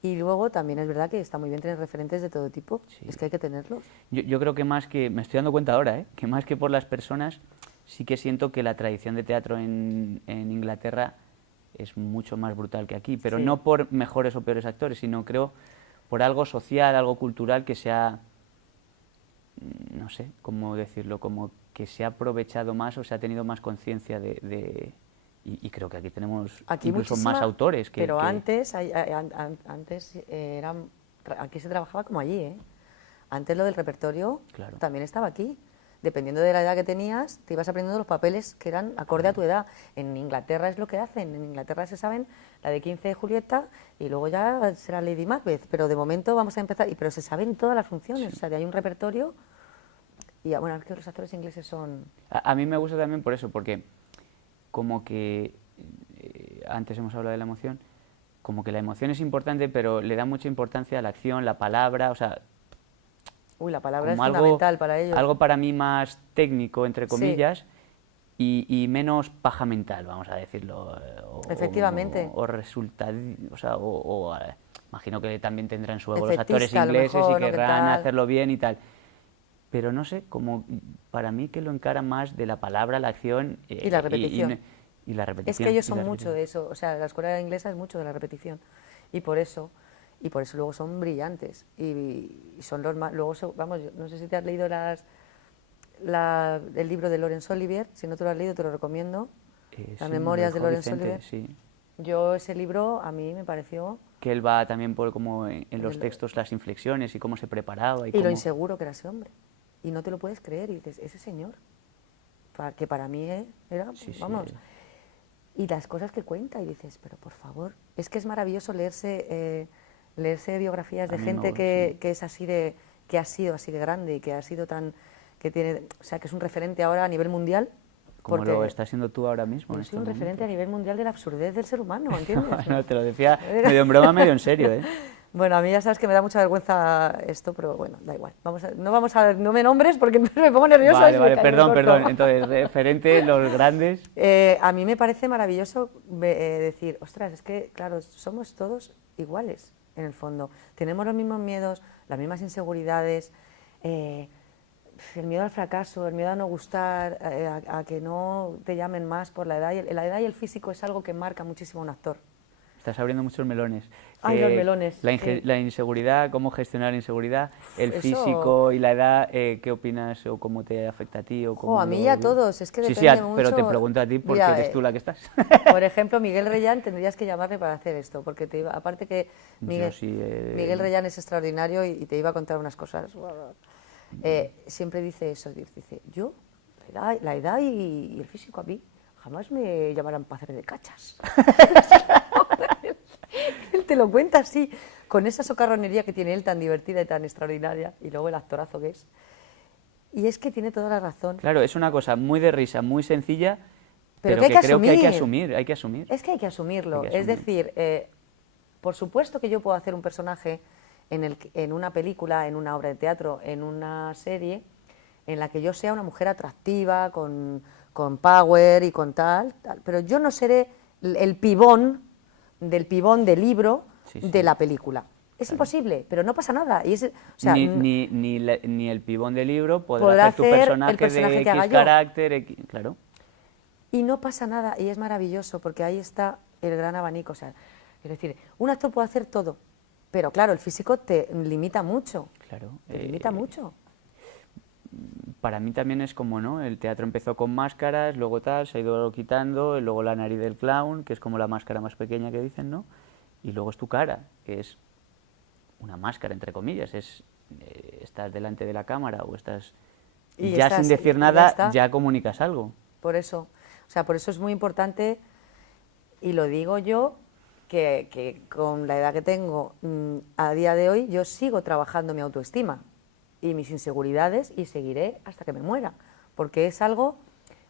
Y luego también es verdad que está muy bien tener referentes de todo tipo. Sí. Es que hay que tenerlos. Yo creo que más que, me estoy dando cuenta ahora, que más que por las personas, sí que siento que la tradición de teatro en Inglaterra es mucho más brutal que aquí, pero Sí. no por mejores o peores actores, sino creo por algo social, algo cultural que se ha, no sé cómo decirlo, como que se ha aprovechado más o se ha tenido más conciencia y creo que aquí tenemos Aquí incluso muchísima, más autores que... pero que- antes, aquí se trabajaba como allí, ¿eh? Antes lo del repertorio Claro. también estaba aquí. Dependiendo de la edad que tenías, te ibas aprendiendo los papeles que eran acorde a tu edad. En Inglaterra es lo que hacen. En Inglaterra se saben la de 15 de Julieta y luego ya será Lady Macbeth. Pero de momento vamos a empezar, pero se saben todas las funciones. O sea, hay un repertorio y bueno, es que los actores ingleses son... A mí me gusta también por eso, porque como que, antes hemos hablado de la emoción, como que la emoción es importante, pero le da mucha importancia a la acción, la palabra, o sea, Uy, la palabra es como fundamental para ellos. algo para mí más técnico, entre Sí. comillas, y menos paja mental, vamos a decirlo. Efectivamente. O resulta, o sea, imagino que también tendrán su ego los actores Efectista, a lo ingleses mejor, y ¿no? ¿Qué querrán tal? hacerlo bien y tal. Pero no sé, como para mí que lo encara más de la palabra, la acción Y la repetición. y la repetición. Es que ellos y la son mucho repetición. de eso, o sea, la escuela inglesa es mucho de la repetición y por eso luego son brillantes y son los más, luego vamos, no sé si te has leído el libro de Laurence Olivier, si no te lo has leído te lo recomiendo, Las Sí, Memorias me de lo dijo Laurence Vicente, Olivier. sí. Yo ese libro a mí me pareció Que él va también por como en los textos las inflexiones y cómo se preparaba. y cómo... lo inseguro que era ese hombre y no te lo puedes creer y dices, ese señor, que para mí era, Sí, sí, vamos, y las cosas que cuenta y dices, pero por favor, es que es maravilloso leerse biografías de A mí gente sí. que es así de, que ha sido así de grande y que ha sido tan, que tiene, o sea, que es un referente ahora a nivel mundial. Como lo Porque estás siendo tú ahora mismo en yo este soy un referente a momento. nivel mundial de la absurdez del ser humano, ¿entiendes? No, te lo decía medio en broma, medio en serio, ¿eh? Bueno, a mí ya sabes que me da mucha vergüenza esto, pero bueno, da igual. No me nombres porque me pongo nerviosa. Vale, y vale, me perdón, corto. perdón. Entonces, referente, los grandes. A mí me parece maravilloso decir, ostras, es que, claro, somos todos iguales en el fondo. Tenemos los mismos miedos, las mismas inseguridades, el miedo al fracaso, el miedo a no gustar, a que no te llamen más por la edad. La edad y el físico es algo que marca muchísimo a un actor. Estás abriendo muchos melones. Ay, los melones, sí. La inseguridad, cómo gestionar la inseguridad, el Eso- físico y la edad, ¿qué opinas o cómo te afecta a ti? O cómo a mí y a todos, es que sí, depende sí, pero te mucho. pregunto a ti porque Mira, eres tú la que estás. Por ejemplo, Miguel Reyán tendrías que llamarle para hacer esto, porque aparte que Miguel, Yo sí, Miguel Reyán es extraordinario y te iba a contar unas cosas. Siempre dice eso, dice, yo, la edad y el físico a mí jamás me llamarán para hacer de cachas. Él te lo cuenta así, con esa socarronería que tiene él tan divertida y tan extraordinaria, y luego el actorazo que es. Y es que tiene toda la razón. Claro, es una cosa muy de risa, muy sencilla, Pero pero que hay que creo que hay que asumir. asumir. Es que hay que asumirlo. Hay que Es asumir. decir, por supuesto que yo puedo hacer un personaje en una película, en una obra de teatro, en una serie, en la que yo sea una mujer atractiva, con power y con tal, pero yo no seré el pibón del libro Sí, sí. de la película. Es imposible, pero no pasa nada. Y o sea, Ni el pibón del libro podrá podrá hacer tu hacer el personaje personaje de que haga X yo. carácter, claro. Y no pasa nada, y es maravilloso, porque ahí está el gran abanico. O sea, es decir, un actor puede hacer todo, pero claro, el físico te limita mucho. Claro. Te limita mucho. Para mí también es como, ¿no? El teatro empezó con máscaras, luego tal, se ha ido quitando, y luego la nariz del clown, que es como la máscara más pequeña que dicen, ¿no? Y luego es tu cara, que es una máscara, entre comillas, estás delante de la cámara o estás... Y ya estás- sin decir ya nada, está. ya comunicas algo. Por eso, o sea, por eso es muy importante, y lo digo yo, que con la edad que tengo, a día de hoy, yo sigo trabajando mi autoestima y mis inseguridades y seguiré hasta que me muera, porque es algo,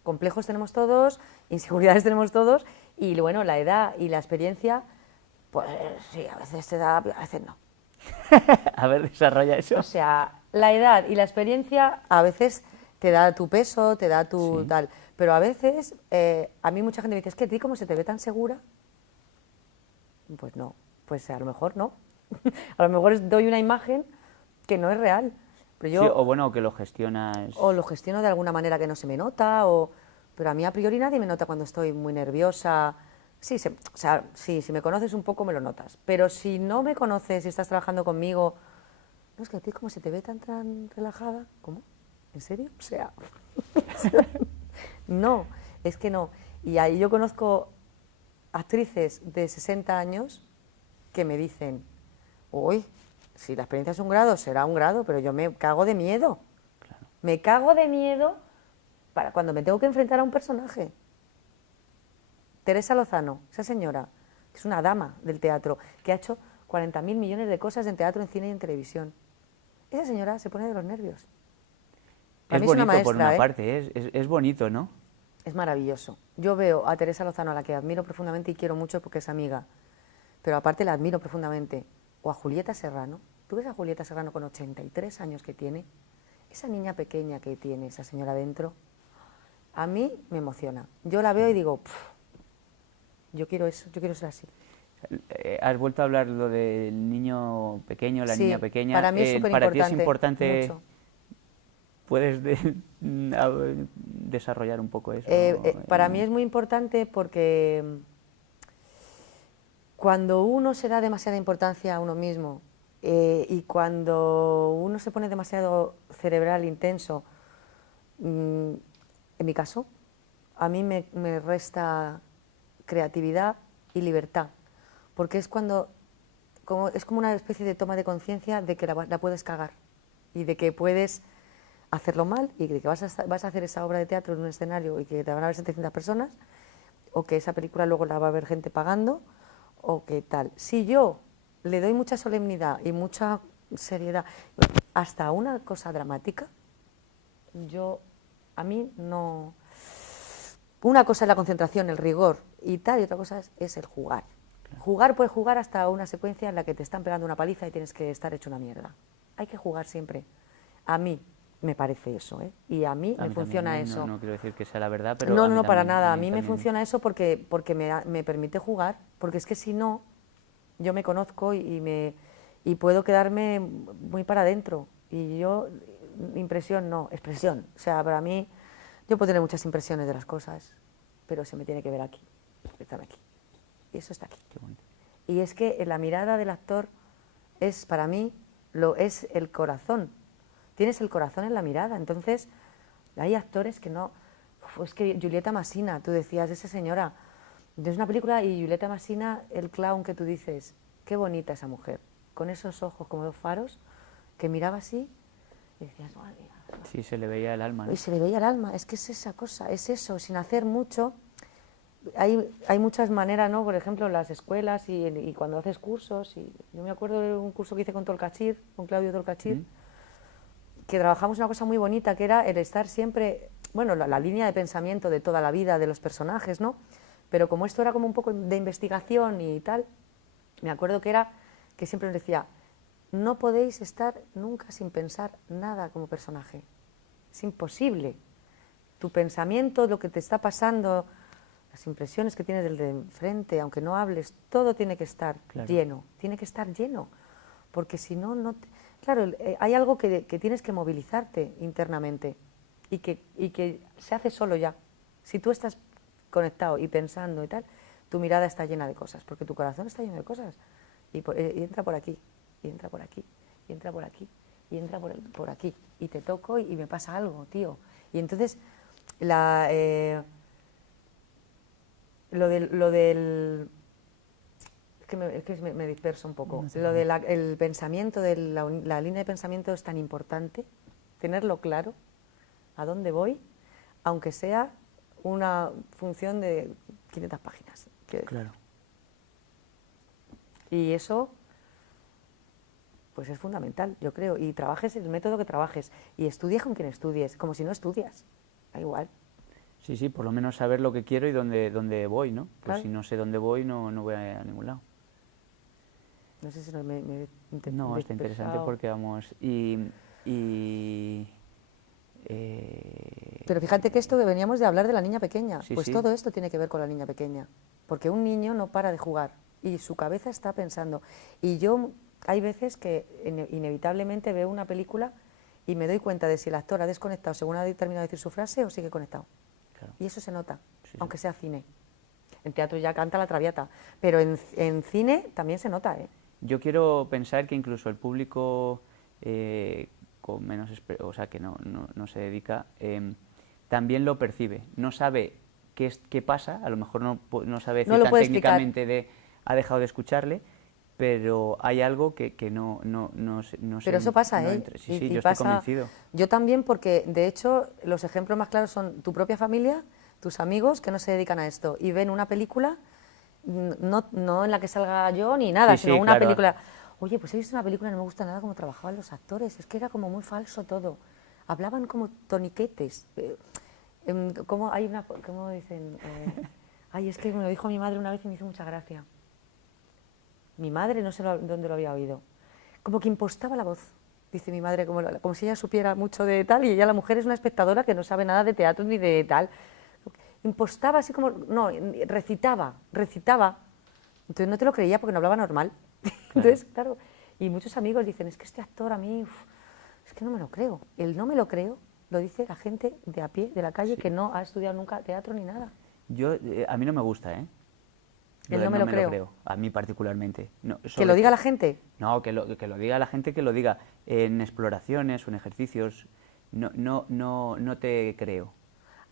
complejos tenemos todos, inseguridades tenemos todos, y bueno, la edad y la experiencia, pues sí, a veces te da, a veces no. A ver, desarrolla eso. O sea, la edad y la experiencia a veces te da tu peso, te da tu Sí. tal, pero a veces, a mí mucha gente me dice, es que a ti, ¿cómo se te ve tan segura? Pues no, pues a lo mejor no. A lo mejor doy una imagen que no es real, pero yo Sí, o bueno, que lo gestionas... o lo gestiono de alguna manera que no se me nota, pero a mí a priori nadie me nota cuando estoy muy nerviosa. Sí, o sea, sí, si me conoces un poco me lo notas, pero si no me conoces y estás trabajando conmigo, no, es que a ti como se te ve tan relajada, ¿cómo? ¿En serio? O sea, no, es que no. Y ahí yo conozco actrices de 60 años que me dicen, uy, si la experiencia es un grado, será un grado, pero yo me cago de miedo. Me cago de miedo para cuando me tengo que enfrentar a un personaje. Teresa Lozano, esa señora, que es una dama del teatro, que ha hecho 40.000 millones de cosas en teatro, en cine y en televisión. Esa señora se pone de los nervios. Para Es mí bonito una maestra, por una ¿eh? parte, es bonito, ¿no? Es maravilloso. Yo veo a Teresa Lozano, a la que admiro profundamente y quiero mucho porque es amiga, pero aparte la admiro profundamente, o a Julieta Serrano. ¿Tú ves a Julieta Serrano con 83 años que tiene? Esa niña pequeña que tiene esa señora dentro, a mí me emociona. Yo la veo y digo, yo quiero eso, yo quiero ser así. Has vuelto a hablar lo del niño pequeño, la Sí, niña pequeña. para mí es súper Para ti es importante, importante, mucho. ¿puedes desarrollar un poco eso? Para mí es muy importante porque cuando uno se da demasiada importancia a uno mismo y cuando uno se pone demasiado cerebral, intenso, en mi caso, a mí me resta creatividad y libertad, porque es es como una especie de toma de conciencia de que la puedes cagar y de que puedes hacerlo mal y de que vas a hacer esa obra de teatro en un escenario y que te van a ver 700 personas o que esa película luego la va a ver gente pagando, o que tal. Si yo le doy mucha solemnidad y mucha seriedad, hasta una cosa dramática, a mí no... Una cosa es la concentración, el rigor y tal, y otra cosa es el jugar. Claro. Jugar, puedes jugar hasta una secuencia en la que te están pegando una paliza y tienes que estar hecho una mierda. Hay que jugar siempre. A mí me parece eso, ¿eh? Y a mí me funciona también, eso. No quiero decir que sea la verdad, pero... No, para también, nada. A mí me también. funciona eso porque me permite jugar, porque es que si no, yo me conozco y puedo quedarme muy para adentro. Y yo, impresión no, expresión. O sea, para mí, yo puedo tener muchas impresiones de las cosas, pero se me tiene que ver aquí, estar aquí. Y eso está aquí. Qué bonito. Y es que la mirada del actor es, para mí, es el corazón. Tienes el corazón en la mirada. Entonces, hay actores que no... es que Julieta Massina, tú decías, esa señora, es una película y Julieta Massina, el clown que tú dices, qué bonita esa mujer, con esos ojos como dos faros, que miraba así y decías, madre mía. Sí, se le veía el alma, ¿no? Y se le veía el alma, es que es esa cosa, es eso, sin hacer mucho. Hay muchas maneras, ¿no? Por ejemplo, en las escuelas y cuando haces cursos, y yo me acuerdo de un curso que hice con Tolcachir, con Claudio Tolcachir, que trabajamos una cosa muy bonita, que era el estar siempre, bueno, la línea de pensamiento de toda la vida de los personajes, ¿no? Pero como esto era como un poco de investigación y tal, me acuerdo que siempre nos decía, no podéis estar nunca sin pensar nada como personaje. Es imposible. Tu pensamiento, lo que te está pasando, las impresiones que tienes del de enfrente, aunque no hables, todo tiene que estar lleno. Tiene que estar lleno. Porque si no, claro, hay algo que tienes que movilizarte internamente y que se hace solo ya. Si tú estás conectado y pensando y tal, tu mirada está llena de cosas, porque tu corazón está lleno de cosas. Y entra por aquí, y entra por aquí, y entra por aquí, y entra por aquí. Y te toco y me pasa algo, tío. Y entonces, lo del es que me disperso un poco. No sé, lo del pensamiento, la línea de pensamiento es tan importante, tenerlo claro, a dónde voy, aunque sea una función de 500 páginas. Claro. Y eso, pues es fundamental, yo creo. Y trabajes el método que trabajes. Y estudies con quien estudies, como si no estudias. Da igual. Sí, por lo menos saber lo que quiero y dónde voy, ¿no? Pues Claro. si no sé dónde voy, no voy a ningún lado. No sé si me No, está interesante porque vamos... Pero fíjate que esto que veníamos de hablar de la niña pequeña, Sí, pues sí. todo esto tiene que ver con la niña pequeña. Porque un niño no para de jugar y su cabeza está pensando. Y yo hay veces que inevitablemente veo una película y me doy cuenta de si el actor ha desconectado según ha terminado de decir su frase o sigue conectado. Claro. Y eso se nota, Sí, aunque sea cine. En teatro ya canta la Traviata, pero en cine también se nota, ¿eh? Yo quiero pensar que incluso el público con menos, o sea, que no se dedica, también lo percibe. No sabe qué pasa, a lo mejor no sabe decir No lo tan puede explicar. técnicamente ha dejado de escucharle, pero hay algo que no sé. Pero eso pasa, no ¿eh? entra. Sí, Y yo pasa, estoy convencido. Yo también, porque de hecho los ejemplos más claros son tu propia familia, tus amigos que no se dedican a esto y ven una película, no en la que salga yo ni nada, Sí, sino sí, una claro. película. Oye, pues he visto una película y no me gusta nada cómo trabajaban los actores, es que era como muy falso todo. Hablaban como toniquetes. ¿Cómo dicen? Ay, es que me lo dijo mi madre una vez y me hizo mucha gracia. Mi madre, no sé dónde lo había oído, como que impostaba la voz, dice mi madre, como si ella supiera mucho de tal, y ella, la mujer, es una espectadora que no sabe nada de teatro ni de tal. Impostaba así como, no, recitaba. Entonces no te lo creía porque no hablaba normal. Entonces, claro, y muchos amigos dicen, es que este actor a mí, es que no me lo creo. El no me lo creo lo dice la gente de a pie, de la calle, Sí. que no ha estudiado nunca teatro ni nada. A mí no me gusta, ¿eh? El no me lo creo. A mí particularmente. No, Que lo diga la gente. No, que lo diga la gente, que lo diga en exploraciones o en ejercicios. No te creo.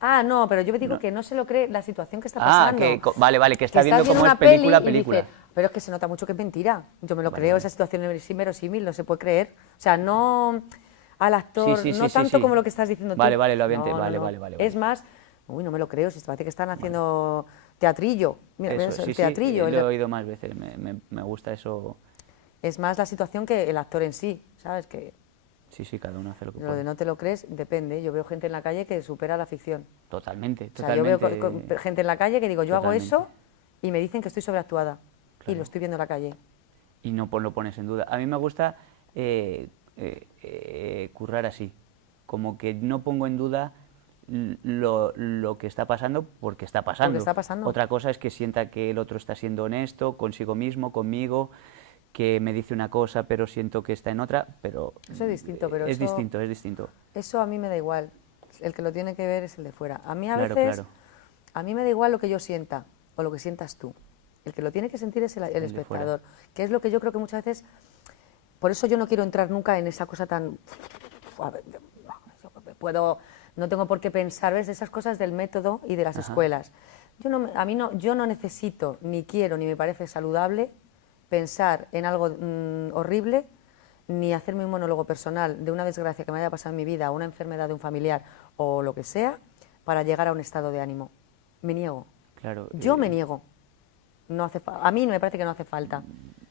Ah, no, pero yo me digo No. que no se lo cree la situación que está pasando. Vale, que está Que viendo estás cómo una es película. peli y dice, pero es que se nota mucho que es mentira. Yo me lo creo, esa situación es inverosímil, no se puede creer. O sea, no al actor, Sí, no sí, tanto sí. como lo que estás diciendo tú. Vale, lo había No, vale, no. vale. Es más, uy, no me lo creo, si parece que están haciendo teatrillo. Mira, Eso, ¿ves? sí, El sí, teatrillo. lo he oído más veces, me gusta eso. Es más la situación que el actor en sí, ¿sabes? Que Sí, sí, cada uno hace lo que lo de puede. no te lo crees depende. Yo veo gente en la calle que supera la ficción. Totalmente, O sea, yo veo totalmente. gente en la calle que digo, yo hago Totalmente. eso y me dicen que estoy sobreactuada. Y Claro. lo estoy viendo en la calle. Y no lo pones en duda. A mí me gusta currar así, como que no pongo en duda lo que está pasando porque está pasando. Porque está pasando. Otra cosa es que sienta que el otro está siendo honesto consigo mismo, conmigo, que me dice una cosa pero siento que está en otra, pero Eso es distinto, pero es eso, distinto, es distinto. eso a mí me da igual. El que lo tiene que ver es el de fuera. A mí a Claro, veces, claro. a mí me da igual lo que yo sienta o lo que sientas tú. El que lo tiene que sentir es el de espectador, que es lo que yo creo que muchas veces, por eso yo no quiero entrar nunca en esa cosa tan... a ver, no tengo por qué pensar, ¿ves? Esas cosas del método y de las Ajá. escuelas. Yo no necesito, ni quiero, ni me parece saludable pensar en algo horrible, ni hacerme un monólogo personal de una desgracia que me haya pasado en mi vida, una enfermedad de un familiar o lo que sea, para llegar a un estado de ánimo. Me niego. Claro, Yo me niego. No a mí me parece que no hace falta.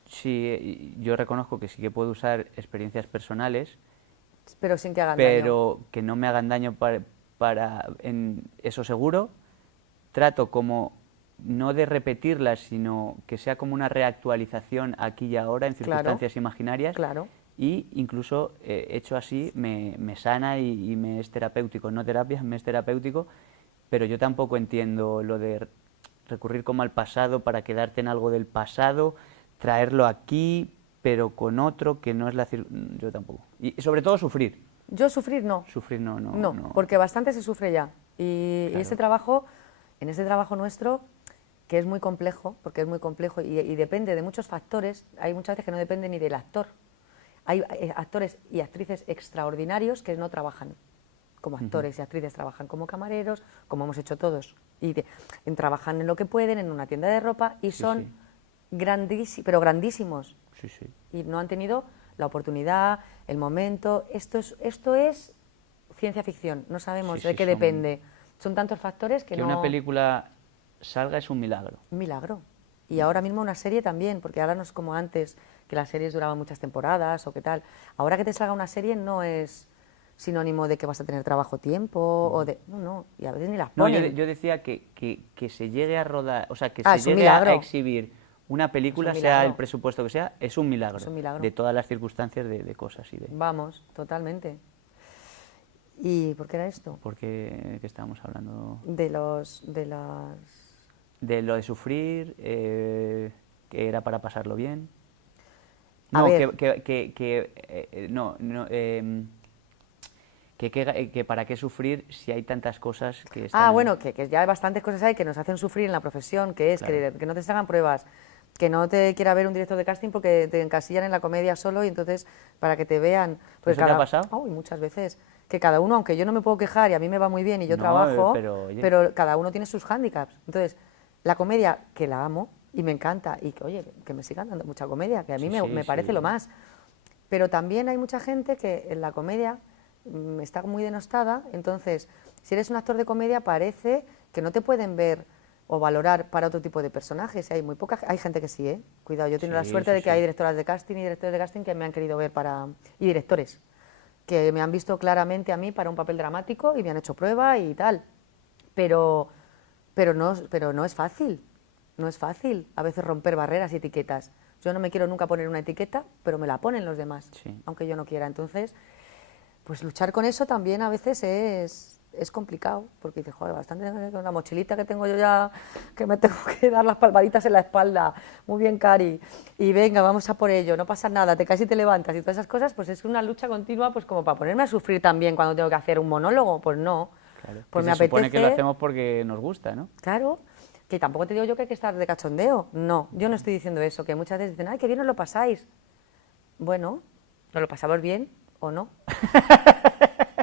Sí, yo reconozco que sí que puedo usar experiencias personales, Pero sin que hagan daño. pero que no me hagan daño eso seguro. Trato como no de repetirlas, sino que sea como una reactualización aquí y ahora en circunstancias imaginarias. Claro. Y incluso hecho así me sana y me es terapéutico. No terapia, me es terapéutico, pero yo tampoco entiendo lo de recurrir como al pasado para quedarte en algo del pasado, traerlo aquí, pero con otro que no es yo tampoco. Y sobre todo sufrir. Yo sufrir no. Sufrir no. No, porque bastante se sufre ya. Y Claro. ese trabajo, en ese trabajo nuestro, que es muy complejo, porque es muy complejo y depende de muchos factores, hay muchas veces que no depende ni del actor. Hay actores y actrices extraordinarios que no trabajan como actores y actrices, trabajan como camareros, como hemos hecho todos. Y trabajan en lo que pueden, en una tienda de ropa, y Sí, son sí. pero grandísimos. Sí, sí. Y no han tenido la oportunidad, el momento. Esto es ciencia ficción, no sabemos Sí, de sí, qué depende. Son tantos factores que no... una película salga es un milagro. Un milagro. Y ahora mismo una serie también, porque ahora no es como antes, que las series duraban muchas temporadas o qué tal. Ahora que te salga una serie no es sinónimo de que vas a tener trabajo tiempo o de... No, y a veces ni las No, ponen. yo decía que se llegue a rodar, o sea, que Ah, se es un llegue a milagro. exhibir una película, Es un sea el milagro. presupuesto que sea, es un milagro. Es un milagro. De todas las circunstancias de cosas y de... Vamos, totalmente. ¿Y por qué era esto? Porque que estábamos hablando De las... de lo de sufrir, que era para pasarlo bien. A No, ver. que para qué sufrir si hay tantas cosas que están... Ah, bueno, que ya hay bastantes cosas ahí que nos hacen sufrir en la profesión, que es Claro. que no te salgan pruebas, que no te quiera ver un director de casting porque te encasillan en la comedia solo y entonces para que te vean... Pues ¿Eso te ha pasado? Uy, muchas veces. Que cada uno, aunque yo no me puedo quejar y a mí me va muy bien y yo No, trabajo, pero, oye. pero cada uno tiene sus hándicaps. Entonces, la comedia, que la amo y me encanta, y que, oye, que me sigan dando mucha comedia, que a mí Sí, me sí, parece sí. lo más. Pero también hay mucha gente que en la comedia está muy denostada, entonces, si eres un actor de comedia parece que no te pueden ver o valorar para otro tipo de personajes. Hay gente que sí, ¿eh? Cuidado, yo he tenido la Sí, suerte sí, de que sí. hay directoras de casting y directores de casting que me han querido ver y directores, que me han visto claramente a mí para un papel dramático y me han hecho prueba y tal. Pero no es fácil, no es fácil a veces romper barreras y etiquetas. Yo no me quiero nunca poner una etiqueta, pero me la ponen los demás, Sí. aunque yo no quiera. Entonces, pues luchar con eso también a veces es complicado, porque dices, joder, bastante con la mochilita que tengo yo ya, que me tengo que dar las palmaditas en la espalda, muy bien, Cari, y venga, vamos a por ello, no pasa nada, te caes y te levantas y todas esas cosas, pues es una lucha continua, pues como para ponerme a sufrir también cuando tengo que hacer un monólogo, pues no, Claro. pues Que me se supone que lo apetece, hacemos porque nos gusta, ¿no? claro, que tampoco te digo yo que hay que estar de cachondeo, no, yo no estoy diciendo eso, que muchas veces dicen, ay, qué bien os lo pasáis, bueno, nos lo pasamos bien o no.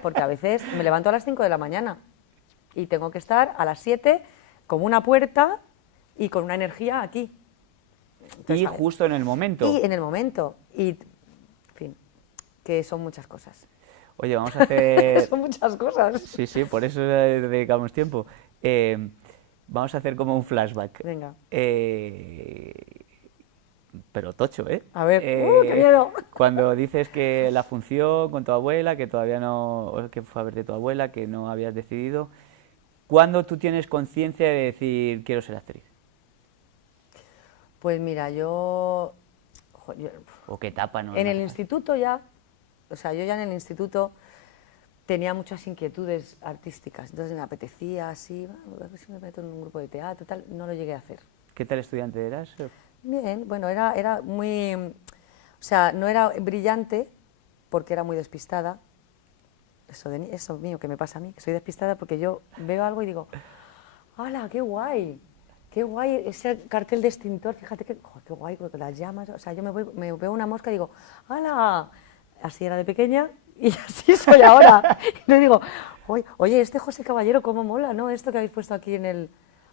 Porque a veces me levanto a las 5 de la mañana y tengo que estar a las 7 como una puerta y con una energía aquí. Entonces, Y justo en el momento. Y en el momento. Y, en fin, que son muchas cosas. Oye, vamos a hacer... Son muchas cosas. Sí, sí, por eso le dedicamos tiempo. Vamos a hacer como un flashback. Venga. Pero tocho, ¿eh? A ver, qué miedo. Cuando dices que la función con tu abuela, que todavía no, que fue a verte tu abuela, que no habías decidido, ¿cuándo tú tienes conciencia de decir quiero ser actriz? Pues mira, yo ¿O qué etapa no? en el instituto ya, o sea, yo ya en el instituto tenía muchas inquietudes artísticas, entonces me apetecía así, a ver si me meto en un grupo de teatro, tal, no lo llegué a hacer. ¿Qué tal estudiante eras? Bien, bueno, era muy, o sea, no era brillante porque era muy despistada, eso mío que me pasa a mí, que soy despistada porque yo veo algo y digo, ¡hala, qué guay! Qué guay ese cartel de extintor, fíjate que, joder, qué guay, porque las llamas, o sea, yo me veo una mosca y digo, ¡hala! Así era de pequeña y así soy ahora. Y le digo, oye, este José Caballero, cómo mola, ¿no? Esto que habéis puesto aquí en el...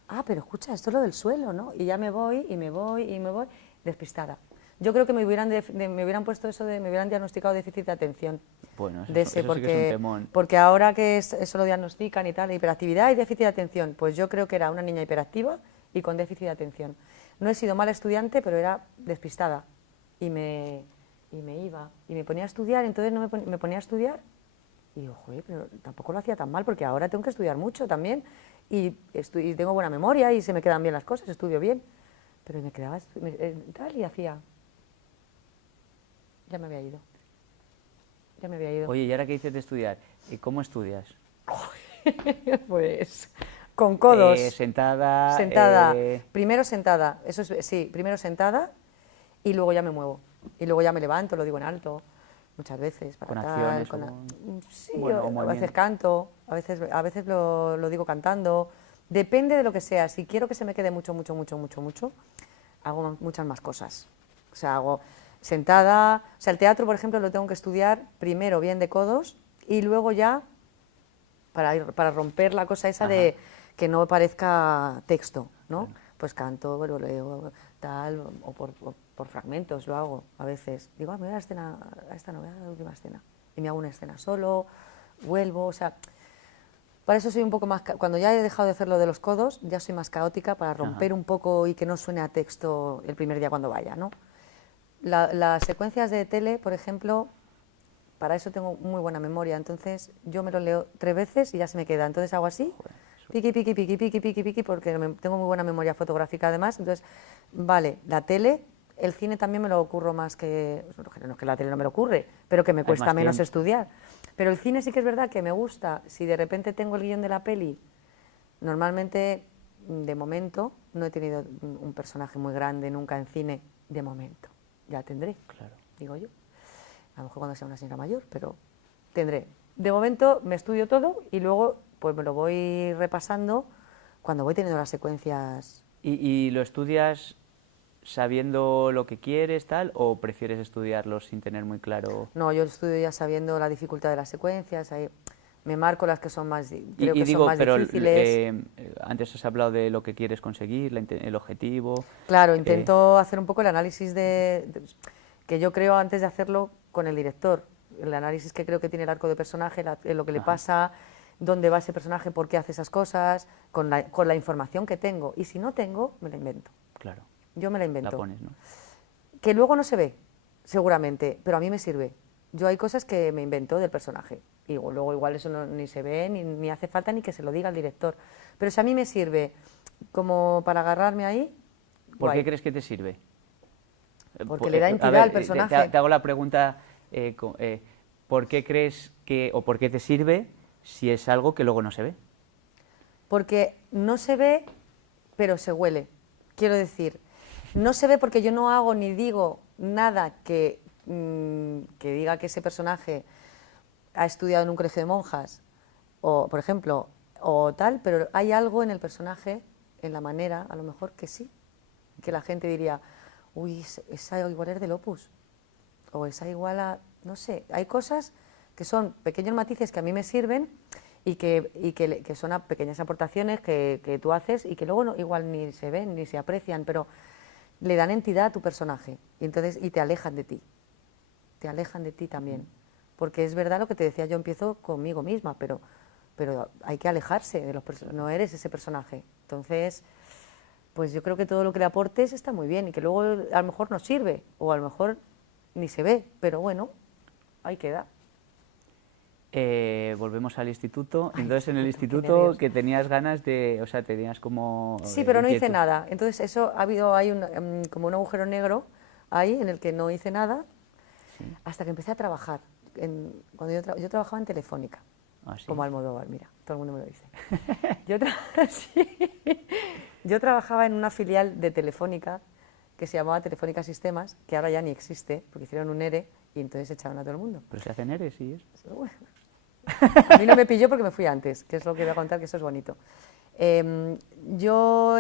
Ah, pero escucha, esto es lo del suelo, ¿no? Y ya me voy, y me voy, y me voy, despistada. Yo creo que me hubieran puesto eso me hubieran diagnosticado déficit de atención. Bueno, eso, De ese, eso sí que es un temón. porque ahora que eso lo diagnostican y tal, hiperactividad y déficit de atención, pues yo creo que era una niña hiperactiva y con déficit de atención. No he sido mala estudiante, pero era despistada y me iba y me ponía a estudiar, entonces me ponía a estudiar y digo, joder, pero tampoco lo hacía tan mal porque ahora tengo que estudiar mucho también y tengo buena memoria y se me quedan bien las cosas, estudio bien, pero me quedaba tal y hacía... Ya me había ido. Ya me había ido. Oye, ¿y ahora qué dices de estudiar? ¿Y cómo estudias? Pues con codos. Sentada. Sentada. Primero sentada. Eso es, sí, primero sentada y luego ya me muevo. Y luego ya me levanto, lo digo en alto, muchas veces. Para con tal, acciones. Sí, bueno, a veces canto, a veces lo digo cantando. Depende de lo que sea. Si quiero que se me quede mucho, hago muchas más cosas. O sea, hago sentada. O sea, el teatro, por ejemplo, lo tengo que estudiar primero bien de codos y luego ya para romper la cosa esa de que no parezca texto, ¿no? Claro. Pues canto, lo leo, tal, o por fragmentos lo hago a veces. Digo, me voy a la escena, a esta no, voy a la última escena. Y me hago una escena solo, vuelvo, o sea... Para eso soy un poco más... Cuando ya he dejado de hacer lo de los codos, ya soy más caótica para romper un poco y que no suene a texto el primer día cuando vaya, ¿no? Las secuencias de tele, por ejemplo, para eso tengo muy buena memoria, entonces yo me lo leo 3 veces y ya se me queda, entonces hago así, piqui, porque tengo muy buena memoria fotográfica además, entonces, vale, la tele, el cine también me lo ocurro más que, no es que la tele no me lo ocurre, pero que me cuesta menos estudiar, pero el cine sí que es verdad que me gusta, si de repente tengo el guión de la peli, normalmente, de momento, no he tenido un personaje muy grande nunca en cine, de momento. Ya tendré, claro, digo yo. A lo mejor cuando sea una señora mayor, pero tendré. De momento me estudio todo y luego pues me lo voy repasando cuando voy teniendo las secuencias. ¿Y lo estudias sabiendo lo que quieres, tal, o prefieres estudiarlo sin tener muy claro? No, yo estudio ya sabiendo la dificultad de las secuencias, ahí me marco las que son más, creo que digo, son más pero, difíciles. Antes has hablado de lo que quieres conseguir, el objetivo. Claro, intento hacer un poco el análisis que yo creo antes de hacerlo con el director, el análisis que creo que tiene el arco de personaje, lo que le pasa, dónde va ese personaje, por qué hace esas cosas, con la información que tengo. Y si no tengo, me la invento. Claro. Yo me la invento. La pones, ¿no? Que luego no se ve, seguramente, pero a mí me sirve. Yo hay cosas que me invento del personaje. Y luego igual eso ni se ve, ni hace falta ni que se lo diga al director. Pero si a mí me sirve como para agarrarme ahí... ¿Por qué crees que te sirve? Porque le da entidad al personaje. Te hago la pregunta, ¿por qué crees que, o por qué te sirve si es algo que luego no se ve? Porque no se ve, pero se huele. Quiero decir, no se ve porque yo no hago ni digo nada que diga que ese personaje ha estudiado en un colegio de monjas, o por ejemplo, o tal, pero hay algo en el personaje, en la manera, a lo mejor que sí, que la gente diría, uy, esa igual es del Opus, o esa igual a, no sé, hay cosas que son pequeños matices que a mí me sirven y que son pequeñas aportaciones que tú haces y que luego igual ni se ven ni se aprecian, pero le dan entidad a tu personaje y te alejan de ti también, porque es verdad lo que te decía, yo empiezo conmigo misma, pero hay que alejarse de los personajes, no eres ese personaje, Entonces, pues yo creo que todo lo que le aportes está muy bien y que luego a lo mejor no sirve o a lo mejor ni se ve, pero bueno, ahí queda. Volvemos al instituto. Entonces, en el qué instituto nervios. que tenías ganas de, o sea, tenías como... Sí, pero no hice inquietud. nada. Entonces eso hay como un agujero negro ahí en el que no hice nada Sí. hasta que empecé a trabajar. Cuando yo trabajaba en Telefónica, Ah, sí. como Almodóvar, mira, todo el mundo me lo dice. Sí. Yo trabajaba en una filial de Telefónica que se llamaba Telefónica Sistemas, que ahora ya ni existe, porque hicieron un ERE y entonces echaron a todo el mundo. Pero se hacen eres, sí. Pero bueno, a mí no me pilló porque me fui antes, que es lo que voy a contar, que eso es bonito. Yo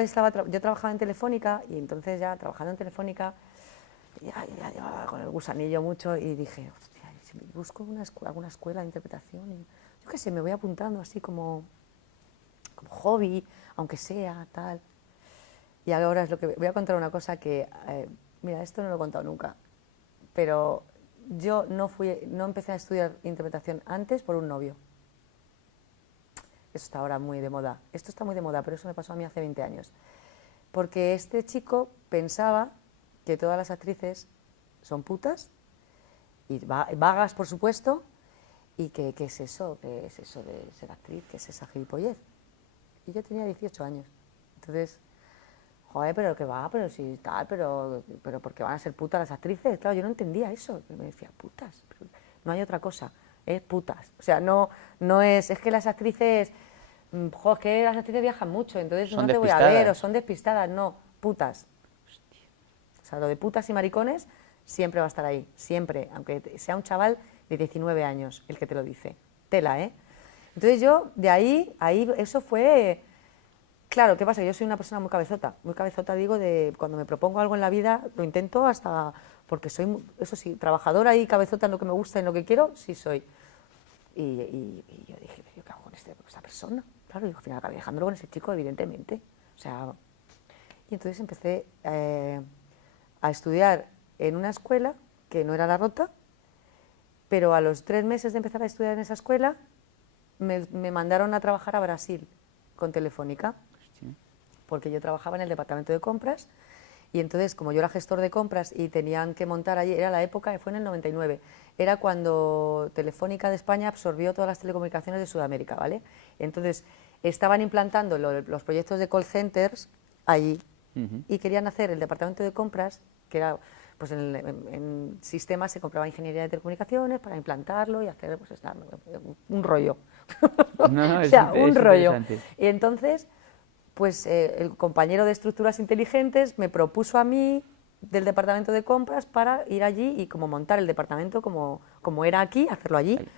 trabajaba en Telefónica y entonces ya trabajando en Telefónica ya llevaba con el gusanillo mucho y dije, hostia, ¿y si busco alguna escuela de interpretación? Y, yo qué sé, me voy apuntando así como hobby, aunque sea, tal. Y ahora es lo que voy a contar una cosa que, mira, esto no lo he contado nunca, pero yo no empecé a estudiar interpretación antes por un novio. Eso está ahora muy de moda. Esto está muy de moda, pero eso me pasó a mí hace 20 años. Porque este chico pensaba que todas las actrices son putas, y vagas, por supuesto, y que qué es eso de ser actriz, qué es esa gilipollez. Y yo tenía 18 años. Entonces, joder, pero que va, pero sí, tal, pero ¿por qué van a ser putas las actrices? Claro, yo no entendía eso. Me decía, putas, pero no hay otra cosa, es putas. O sea, no es que las actrices, joder, es que las actrices viajan mucho, entonces Son no te voy a ver, o despistadas. son despistadas, no, putas. O sea, lo de putas y maricones siempre va a estar ahí, siempre, aunque sea un chaval de 19 años el que te lo dice. Tela, ¿eh? Entonces yo, de ahí, eso fue... Claro, ¿qué pasa? Yo soy una persona muy cabezota digo, de cuando me propongo algo en la vida, lo intento hasta, porque soy, eso sí, trabajadora y cabezota en lo que me gusta y en lo que quiero, sí soy. Y yo dije, ¿qué hago con esta persona? Claro, y al final acabé dejándolo con ese chico, evidentemente. O sea, y entonces empecé a estudiar en una escuela que no era La Rota, pero a los 3 meses de empezar a estudiar en esa escuela me mandaron a trabajar a Brasil con Telefónica, Hostia. porque yo trabajaba en el departamento de compras y entonces como yo era gestor de compras y tenían que montar allí, era la época, fue en el 99, era cuando Telefónica de España absorbió todas las telecomunicaciones de Sudamérica, ¿vale? Entonces estaban implantando los proyectos de call centers allí y querían hacer el departamento de compras, que era, pues en sistemas se compraba ingeniería de telecomunicaciones para implantarlo y hacer pues, un rollo. No, O sea, un es rollo. interesante. Y entonces, pues el compañero de estructuras inteligentes me propuso a mí del departamento de compras para ir allí y como montar el departamento como era aquí, hacerlo allí. Ahí.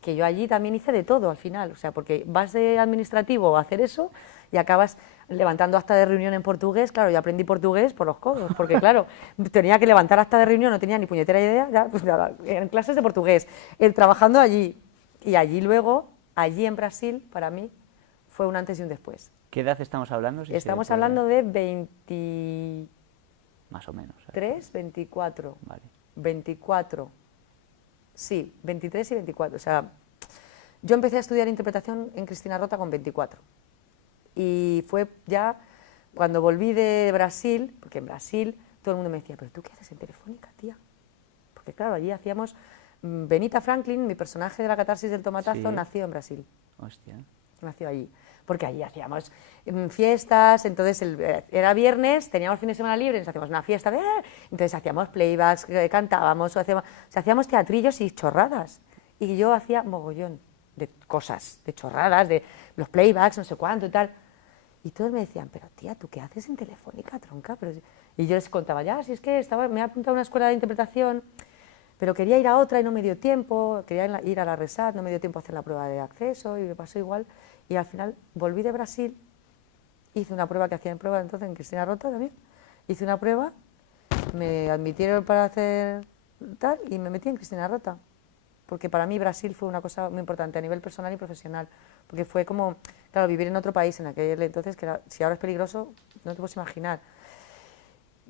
Que yo allí también hice de todo al final, o sea, porque vas de administrativo a hacer eso y acabas levantando acta de reunión en portugués. Claro, yo aprendí portugués por los codos, porque claro, tenía que levantar acta de reunión, no tenía ni puñetera idea, ya, pues nada, en clases de portugués, trabajando allí. Y allí luego, allí en Brasil, para mí, fue un antes y un después. ¿Qué edad estamos hablando? Si se Estamos puede- hablando de 23, Más o menos. ¿sabes? 24, Vale. 24, sí, 23 y 24. O sea, yo empecé a estudiar interpretación en Cristina Rota con 24. Y fue ya cuando volví de Brasil, porque en Brasil todo el mundo me decía, ¿pero tú qué haces en Telefónica, tía? Porque claro, allí hacíamos... Benita Franklin, mi personaje de la catarsis del tomatazo, Sí. nació en Brasil. Hostia. Nació allí, porque allí hacíamos fiestas, entonces era viernes, teníamos fin de semana libre, nos hacíamos una fiesta, entonces hacíamos playbacks, cantábamos, hacíamos teatrillos y chorradas. Y yo hacía mogollón de cosas, de chorradas, de los playbacks, no sé cuánto y tal. Y todos me decían, pero tía, ¿tú qué haces en Telefónica, tronca? Y yo les contaba, ya, si es que me he apuntado a una escuela de interpretación, pero quería ir a otra y no me dio tiempo, quería ir a la RESAT, no me dio tiempo a hacer la prueba de acceso y me pasó igual. Y al final volví de Brasil, hice una prueba que hacía en prueba entonces en Cristina Rota también, hice una prueba, me admitieron para hacer tal y me metí en Cristina Rota. Porque para mí Brasil fue una cosa muy importante a nivel personal y profesional, porque fue como, claro, vivir en otro país en aquel entonces, que si ahora es peligroso, no te puedes imaginar.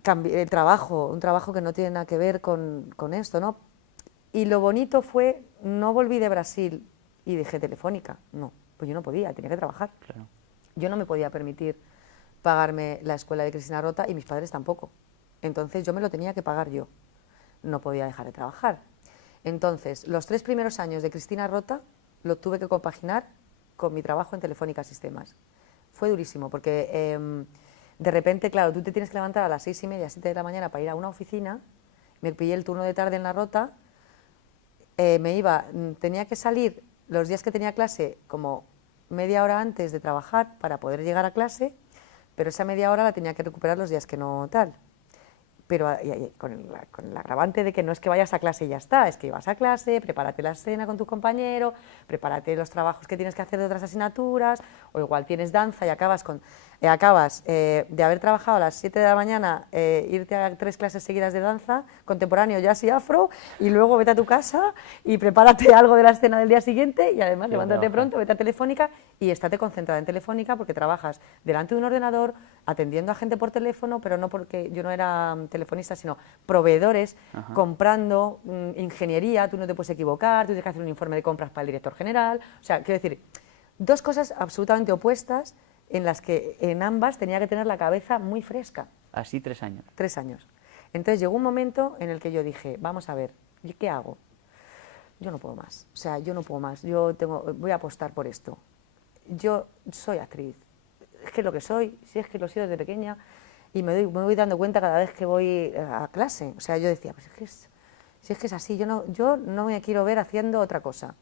El trabajo, un trabajo que no tiene nada que ver con esto, ¿no? Y lo bonito fue, no volví de Brasil y dejé Telefónica, no, pues yo no podía, tenía que trabajar. Claro. Yo no me podía permitir pagarme la escuela de Cristina Rota y mis padres tampoco. Entonces yo me lo tenía que pagar yo. No podía dejar de trabajar. Entonces, los 3 primeros años de Cristina Rota lo tuve que compaginar con mi trabajo en Telefónica Sistemas. Fue durísimo porque de repente, claro, tú te tienes que levantar a las 6:30, 7 de la mañana para ir a una oficina. Me pillé el turno de tarde en la Rota, tenía que salir los días que tenía clase como media hora antes de trabajar para poder llegar a clase, pero esa media hora la tenía que recuperar los días que no tal. Pero con el agravante de que no es que vayas a clase y ya está, es que vas a clase, prepárate la cena con tu compañero, prepárate los trabajos que tienes que hacer de otras asignaturas, o igual tienes danza y acabas de haber trabajado a las 7 de la mañana, irte a 3 clases seguidas de danza, contemporáneo, jazz y afro, y luego vete a tu casa y prepárate algo de la escena del día siguiente y además levántate pronto, vete a Telefónica y estate concentrada en Telefónica porque trabajas delante de un ordenador, atendiendo a gente por teléfono, pero no porque yo no era telefonista, sino proveedores, comprando ingeniería, tú no te puedes equivocar, tú tienes que hacer un informe de compras para el director general, o sea, quiero decir, 2 cosas absolutamente opuestas en las que en ambas tenía que tener la cabeza muy fresca. Así 3 años. 3 años. Entonces llegó un momento en el que yo dije, vamos a ver, ¿qué hago? Yo no puedo más, o sea, yo no puedo más, voy a apostar por esto. Yo soy actriz, es que es lo que soy, si es que lo he sido desde pequeña, y me voy dando cuenta cada vez que voy a clase. O sea, yo decía, pues si es que es así, yo no me quiero ver haciendo otra cosa.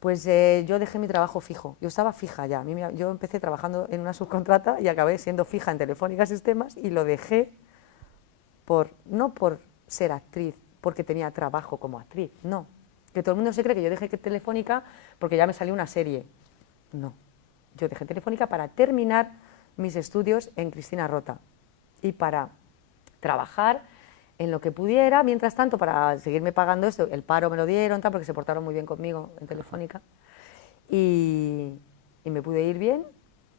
Pues yo dejé mi trabajo fijo, yo estaba fija ya, yo empecé trabajando en una subcontrata y acabé siendo fija en Telefónica Sistemas y lo dejé no por ser actriz, porque tenía trabajo como actriz, no. Que todo el mundo se cree que yo dejé Telefónica porque ya me salió una serie. No, yo dejé Telefónica para terminar mis estudios en Cristina Rota y para trabajar en lo que pudiera, mientras tanto, para seguirme pagando esto. El paro me lo dieron, porque se portaron muy bien conmigo en Telefónica y me pude ir bien,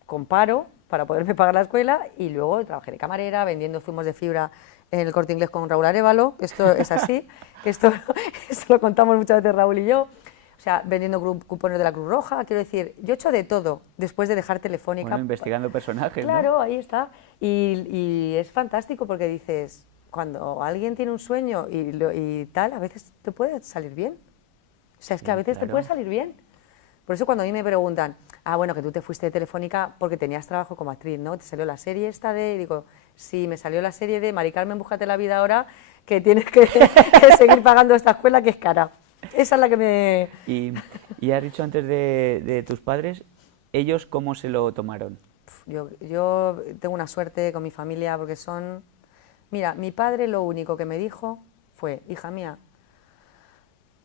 con paro, para poderme pagar la escuela, y luego trabajé de camarera, vendiendo zumos de fibra en el Corte Inglés con Raúl Arévalo, esto es así, esto lo contamos muchas veces Raúl y yo, o sea, vendiendo cupones de la Cruz Roja, quiero decir, yo he hecho de todo después de dejar Telefónica. Bueno, investigando personajes, claro, ¿no? Ahí está, y es fantástico porque dices, cuando alguien tiene un sueño y tal, a veces te puede salir bien, o sea, es que a veces te puede salir bien. Por eso cuando a mí me preguntan, bueno, que tú te fuiste de Telefónica porque tenías trabajo como actriz, ¿no? ¿Te salió la serie esta de...? Digo, sí, me salió la serie de Mari Carmen, búscate la vida ahora, que tienes que seguir pagando esta escuela que es cara. Esa es la que me... Y has dicho antes de tus padres, ¿ellos cómo se lo tomaron? Yo tengo una suerte con mi familia porque son... Mira, mi padre lo único que me dijo fue, hija mía,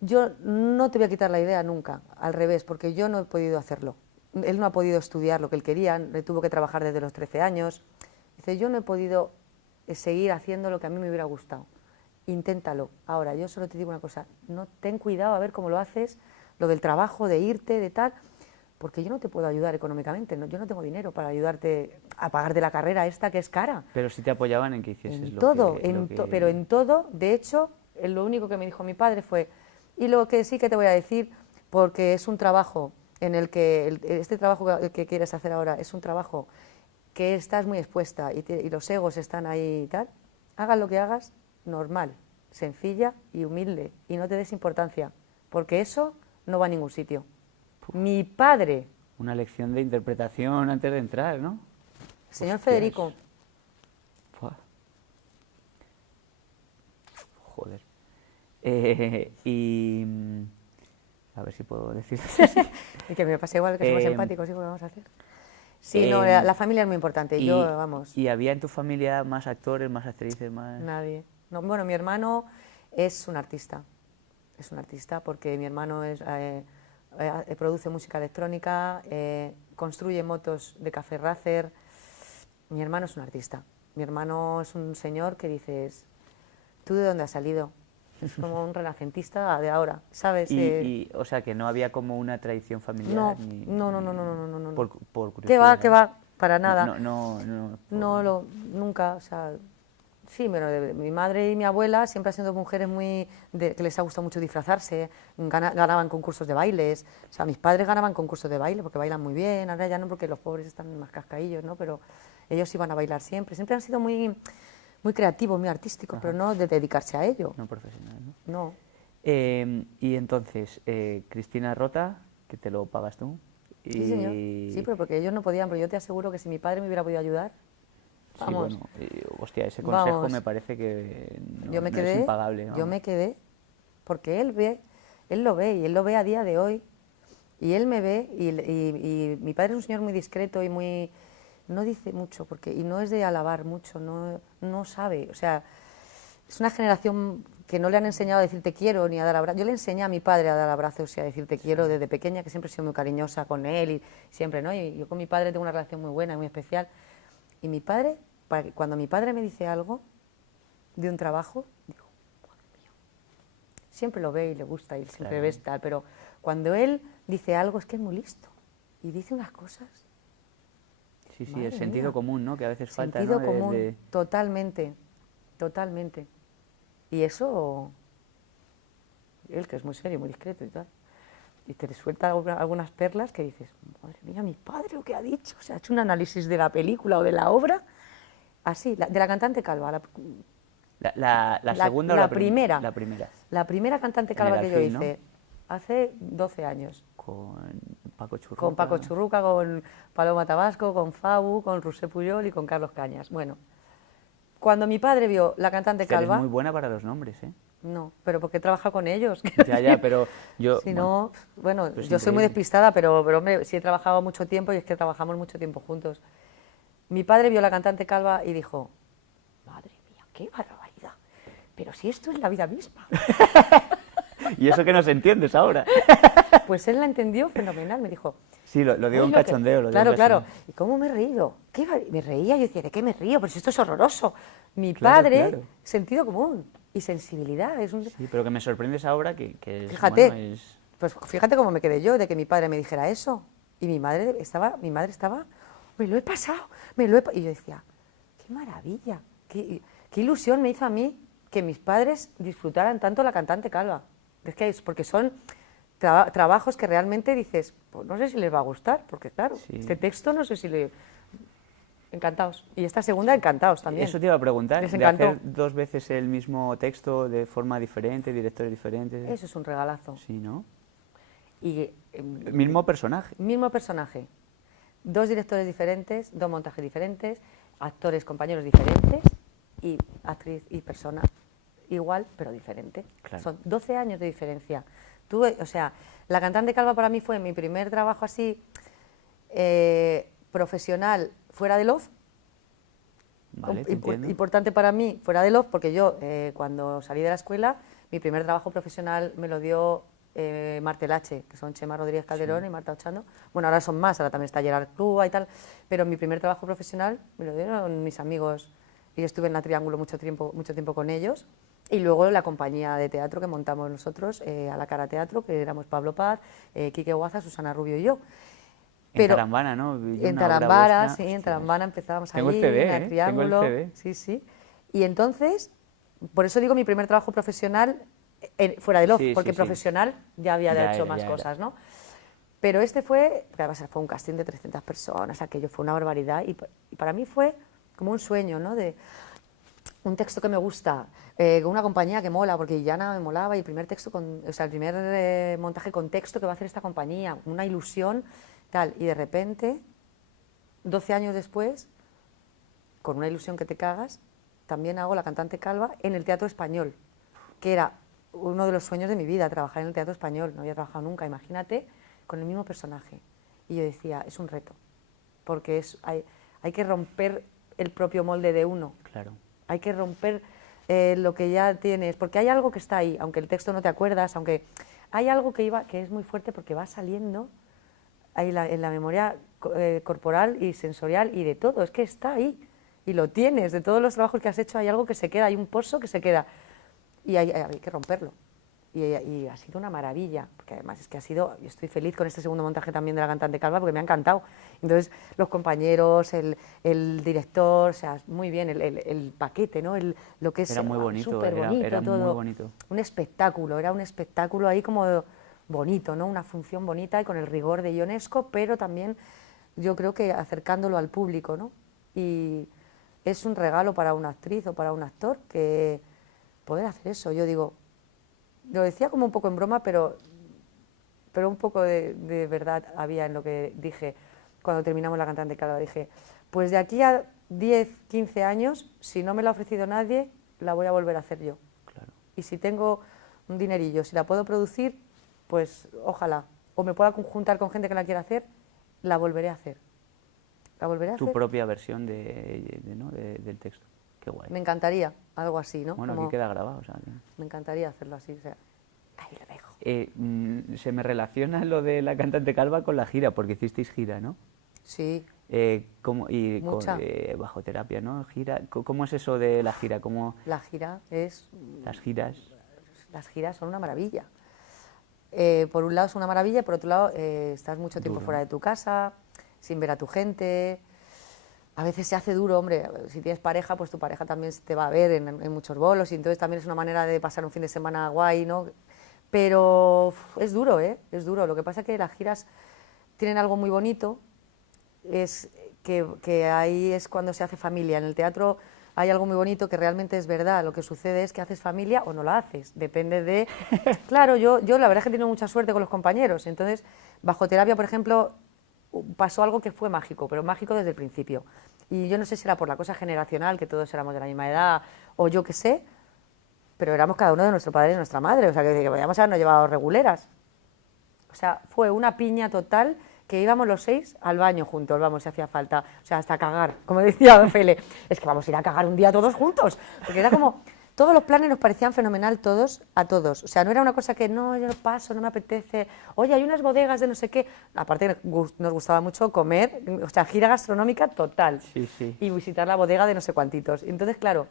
yo no te voy a quitar la idea nunca, al revés, porque yo no he podido hacerlo. Él no ha podido estudiar lo que él quería, le tuvo que trabajar desde los 13 años. Dice, yo no he podido seguir haciendo lo que a mí me hubiera gustado. Inténtalo. Ahora, yo solo te digo una cosa, ten cuidado a ver cómo lo haces, lo del trabajo, de irte, de tal, porque yo no te puedo ayudar económicamente, yo no tengo dinero para ayudarte a pagarte la carrera esta que es cara. Pero sí te apoyaban en que hicieses pero en todo, de hecho, lo único que me dijo mi padre fue, y lo que sí que te voy a decir, porque es un trabajo en el que, este trabajo que quieres hacer ahora es un trabajo que estás muy expuesta y los egos están ahí y tal, hagas lo que hagas, normal, sencilla y humilde, y no te des importancia, porque eso no va a ningún sitio. Mi padre... Una lección de interpretación antes de entrar, ¿no? Señor Federico. Joder. Y... A ver si puedo decir... Y que me pasa igual, que somos empáticos, ¿sí? ¿Qué vamos a hacer? Sí, no, la familia es muy importante. ¿Y había en tu familia más actores, más actrices, más...? Nadie. No, bueno, mi hermano es un artista. Es un artista porque mi hermano produce música electrónica, construye motos de café racer. Mi hermano es un artista. Mi hermano es un señor que dices, ¿tú de dónde has salido? Es como un renacentista de ahora, ¿sabes? O sea, que no había como una tradición familiar. No. Por curiosidad. ¿Qué va? Para nada. Nunca. O sea, Sí, bueno, mi madre y mi abuela siempre han sido mujeres que les ha gustado mucho disfrazarse, ganaban concursos de bailes, o sea, mis padres ganaban concursos de baile porque bailan muy bien, ahora ya no porque los pobres están más cascaillos, ¿no? Pero ellos iban a bailar siempre, siempre han sido muy, muy creativos, muy artísticos, pero no de dedicarse a ello. No profesional, ¿no? No. Y entonces, Cristina Rota, que te lo pagas tú. Sí, señor. Sí, pero porque ellos no podían, pero yo te aseguro que si mi padre me hubiera podido ayudar, vamos. Sí, bueno, hostia, ese consejo Vamos. me parece que no, Yo me no quedé, es impagable. yo me quedé, porque él lo ve, y él lo ve a día de hoy, y él me ve, y mi padre es un señor muy discreto y muy, no dice mucho, y no es de alabar mucho, no sabe, o sea, es una generación que no le han enseñado a decir te quiero ni a dar abrazos. Yo le enseñé a mi padre a dar abrazos y a decir te quiero desde pequeña, que siempre he sido muy cariñosa con él y siempre, ¿no? Y yo con mi padre tengo una relación muy buena, muy especial. Y mi padre, cuando mi padre me dice algo de un trabajo, digo, madre mía, siempre lo ve y le gusta y siempre ve tal, pero cuando él dice algo es que es muy listo y dice unas cosas. Sí, sí, Madre el sentido mía. común, ¿no? Que a veces falta, Sentido ¿no? común, totalmente, totalmente. Y eso, él que es muy serio, muy discreto y tal, y te suelta algunas perlas que dices, madre mía, mi padre lo que ha dicho, o sea, ha hecho un análisis de la película o de la obra, así, de la cantante calva, La segunda o la la primera. La primera. La primera cantante En calva el que yo Alfil, hice, hace 12 años. Con Paco Churruca. Con Paco Churruca, con Paloma Tabasco, con Fabu, con Rusé Puyol y con Carlos Cañas. Bueno, cuando mi padre vio la cantante Hostia, eres calva... muy buena para los nombres, ¿eh? No, pero porque he trabajado con ellos. Ya, pero yo... Si no, bueno, pues yo soy muy increíble. despistada, pero hombre, sí he trabajado mucho tiempo y es que trabajamos mucho tiempo juntos. Mi padre vio la cantante calva y dijo, madre mía, qué barbaridad, pero si esto es la vida misma. Y eso que no se entiendes ahora. Pues él la entendió fenomenal, me dijo... Sí, lo digo "Ay, en lo que-". cachondeo. Claro, claro. ¿Y cómo me he reído? Me reía, yo decía, ¿de qué me río? Pero si esto es horroroso. Mi Claro, padre, claro. sentido común y sensibilidad. Es un... Sí, pero que me sorprendes ahora que es, Fíjate, bueno, es... pues fíjate cómo me quedé yo de que mi padre me dijera eso. Y mi madre estaba, me lo he pasado, Y yo decía, qué maravilla, qué ilusión me hizo a mí que mis padres disfrutaran tanto la cantante calva. Es que porque son trabajos que realmente dices, pues no sé si les va a gustar, porque claro, Sí. este texto no sé si le... Encantados. Y esta segunda, encantados también. Eso te iba a preguntar, Les de encantó. hacer 2 veces el mismo texto de forma diferente, directores diferentes. Eso es un regalazo. Sí, ¿no? Y Mismo personaje. mismo personaje, 2 directores diferentes, 2 montajes diferentes, actores, compañeros diferentes y actriz y persona igual pero diferente. Claro. Son 12 años de diferencia. O sea, la cantante calva para mí fue mi primer trabajo así profesional fuera de Love. Vale, te entiendo. Importante para mí fuera de Love porque yo cuando salí de la escuela mi primer trabajo profesional me lo dio Martelache, que son Chema Rodríguez Calderón y Marta Ochando. Bueno, ahora son más, ahora también está Gerard Clua y tal, pero mi primer trabajo profesional me lo dieron mis amigos y yo estuve en la Triángulo mucho tiempo con ellos. Y luego la compañía de teatro que montamos nosotros, a la Cara Teatro, que éramos Pablo Paz, Quique Guaza, Susana Rubio y yo. En Tarambana, ¿no? Vi En una obra Tarambana, vuestra. sí, en Hostias. Tarambana empezábamos Tengo el allí, CD, en el ¿eh? Triángulo. Tengo el CD. Sí, sí. Y entonces, por eso digo mi primer trabajo profesional fuera de Love, Sí, porque sí, sí. profesional ya había Ya hecho era, más ya era. cosas, ¿no? Pero este fue, además fue un casting de 300 personas, aquello fue una barbaridad y para mí fue como un sueño, ¿no? De un texto que me gusta, una compañía que mola, porque Llana me molaba y el primer texto, el primer montaje con texto que va a hacer esta compañía, una ilusión, tal, y de repente, 12 años después, con una ilusión que te cagas, también hago La cantante calva en el Teatro Español, que era uno de los sueños de mi vida, trabajar en el Teatro Español, no había trabajado nunca, imagínate, con el mismo personaje. Y yo decía, es un reto, porque hay que romper el propio molde de uno. Claro. Hay que romper lo que ya tienes, porque hay algo que está ahí, aunque el texto no te acuerdas, aunque hay algo que es muy fuerte porque va saliendo ahí en la memoria corporal y sensorial y de todo, es que está ahí y lo tienes, de todos los trabajos que has hecho hay algo que se queda, hay un pozo que se queda y hay que romperlo. y ha sido una maravilla, porque además es que yo estoy feliz con este segundo montaje también de La cantante calva porque me ha encantado. Entonces, los compañeros, el director, o sea, muy bien, el paquete, ¿no? Lo que es Era muy bonito, súper bonito era todo. muy bonito. Era un espectáculo ahí como bonito, ¿no? Una función bonita y con el rigor de Ionesco, pero también yo creo que acercándolo al público, ¿no? Y es un regalo para una actriz o para un actor que poder hacer eso. Yo digo, lo decía como un poco en broma, pero un poco de verdad había en lo que dije cuando terminamos La cantante calva. Dije, pues de aquí a 10, 15 años, si no me la ha ofrecido nadie, la voy a volver a hacer yo. Claro. Y si tengo un dinerillo, si la puedo producir, pues ojalá. O me pueda conjuntar con gente que la quiera hacer, la volveré a hacer. La volveré a Tu hacer. propia versión ¿no? del texto. Qué guay. Me encantaría algo así, ¿no? Bueno, Como- aquí queda grabado. O sea, que- Me encantaría hacerlo así, o sea, ahí lo dejo. se me relaciona lo de La cantante calva con la gira, porque hicisteis gira, ¿no? Sí, Con Mucha. bajo terapia, ¿no? Gira. ¿Cómo es eso de la gira? ¿Cómo la gira es... las giras? Las giras son una maravilla. Por un lado es una maravilla y por otro lado estás mucho tiempo Duro. fuera de tu casa, sin ver a tu gente. A veces se hace duro, hombre, si tienes pareja, pues tu pareja también te va a ver en muchos bolos y entonces también es una manera de pasar un fin de semana guay, ¿no? Pero es duro, ¿eh? Es duro. Lo que pasa es que las giras tienen algo muy bonito, es que ahí es cuando se hace familia. En el teatro hay algo muy bonito que realmente es verdad. Lo que sucede es que haces familia o no la haces. Depende de... Claro, yo la verdad es que he tenido mucha suerte con los compañeros. Entonces, bajo terapia, por ejemplo, pasó algo que fue mágico, pero mágico desde el principio. Y yo no sé si era por la cosa generacional, que todos éramos de la misma edad, o yo qué sé, pero éramos cada uno de nuestro padre y nuestra madre. O sea, que podíamos habernos llevado reguleras. O sea, fue una piña total que íbamos los 6 al baño juntos, vamos, si hacía falta. O sea, hasta cagar. Como decía Fele, es que vamos a ir a cagar un día todos juntos. Porque era como, todos los planes nos parecían fenomenal todos a todos. O sea, no era una cosa que no, yo no paso, no me apetece. Oye, hay unas bodegas de no sé qué. Aparte, nos gustaba mucho comer, o sea, gira gastronómica total. Sí, sí. Y visitar la bodega de no sé cuantitos. Entonces, claro,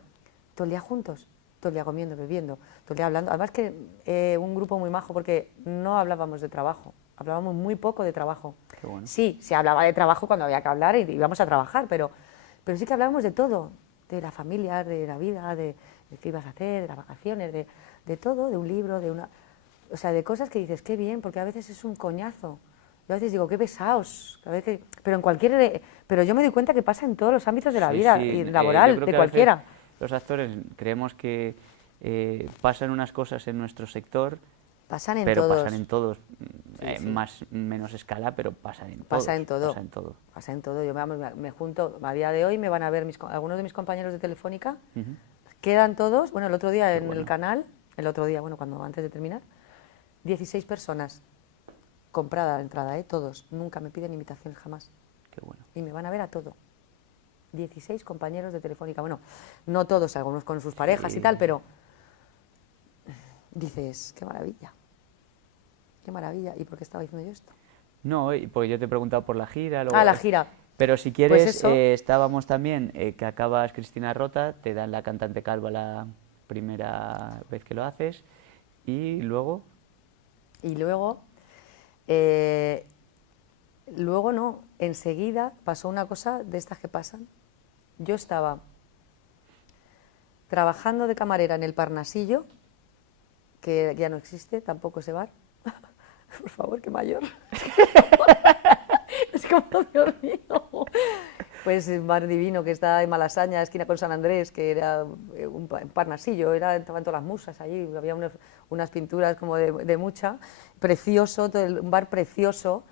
todo el día juntos, todo el día comiendo, bebiendo, todo el día hablando. Además que un grupo muy majo porque no hablábamos de trabajo, hablábamos muy poco de trabajo. Qué bueno. Sí, se hablaba de trabajo cuando había que hablar y íbamos a trabajar, pero sí que hablábamos de todo, de la familia, de la vida, de qué ibas a hacer, de las vacaciones, de todo, de un libro, o sea, de cosas que dices, qué bien, porque a veces es un coñazo. Yo a veces digo, qué pesados, pero yo me doy cuenta que pasa en todos los ámbitos de la Sí, vida sí, y yo laboral, creo de que a veces cualquiera. Los actores creemos que pasan unas cosas en nuestro sector, Pasan en pero todos. pasan en todos, sí. más menos escala, pero pasan en todos. Pasa en todo. Pasa en todo. Pasa en todo. Yo me junto, a día de hoy me van a ver algunos de mis compañeros de Telefónica, Ujú. quedan todos, bueno, el otro día en bueno. el canal, antes de terminar, 16 personas comprada la entrada, todos, nunca me piden invitación jamás. Qué bueno. Y me van a ver a todo. 16 compañeros de Telefónica, bueno, no todos, algunos con sus parejas Sí. y tal, pero dices, qué maravilla. Qué maravilla. ¿Y por qué estaba diciendo yo esto? No, pues yo te he preguntado por la gira. Luego, La gira. Pero si quieres, Pues eso. estábamos también, que acabas Cristina Rota, te dan La cantante calva la primera vez que lo haces, y luego... Y luego no, enseguida pasó una cosa de estas que pasan. Yo estaba trabajando de camarera en el Parnasillo, que ya no existe tampoco ese bar. Por favor, qué mayor. Es como, Dios mío. Pues un bar divino que está en Malasaña, esquina con San Andrés, que era un Parnasillo, estaban todas las musas allí, había unas pinturas como de mucha, precioso, un bar precioso,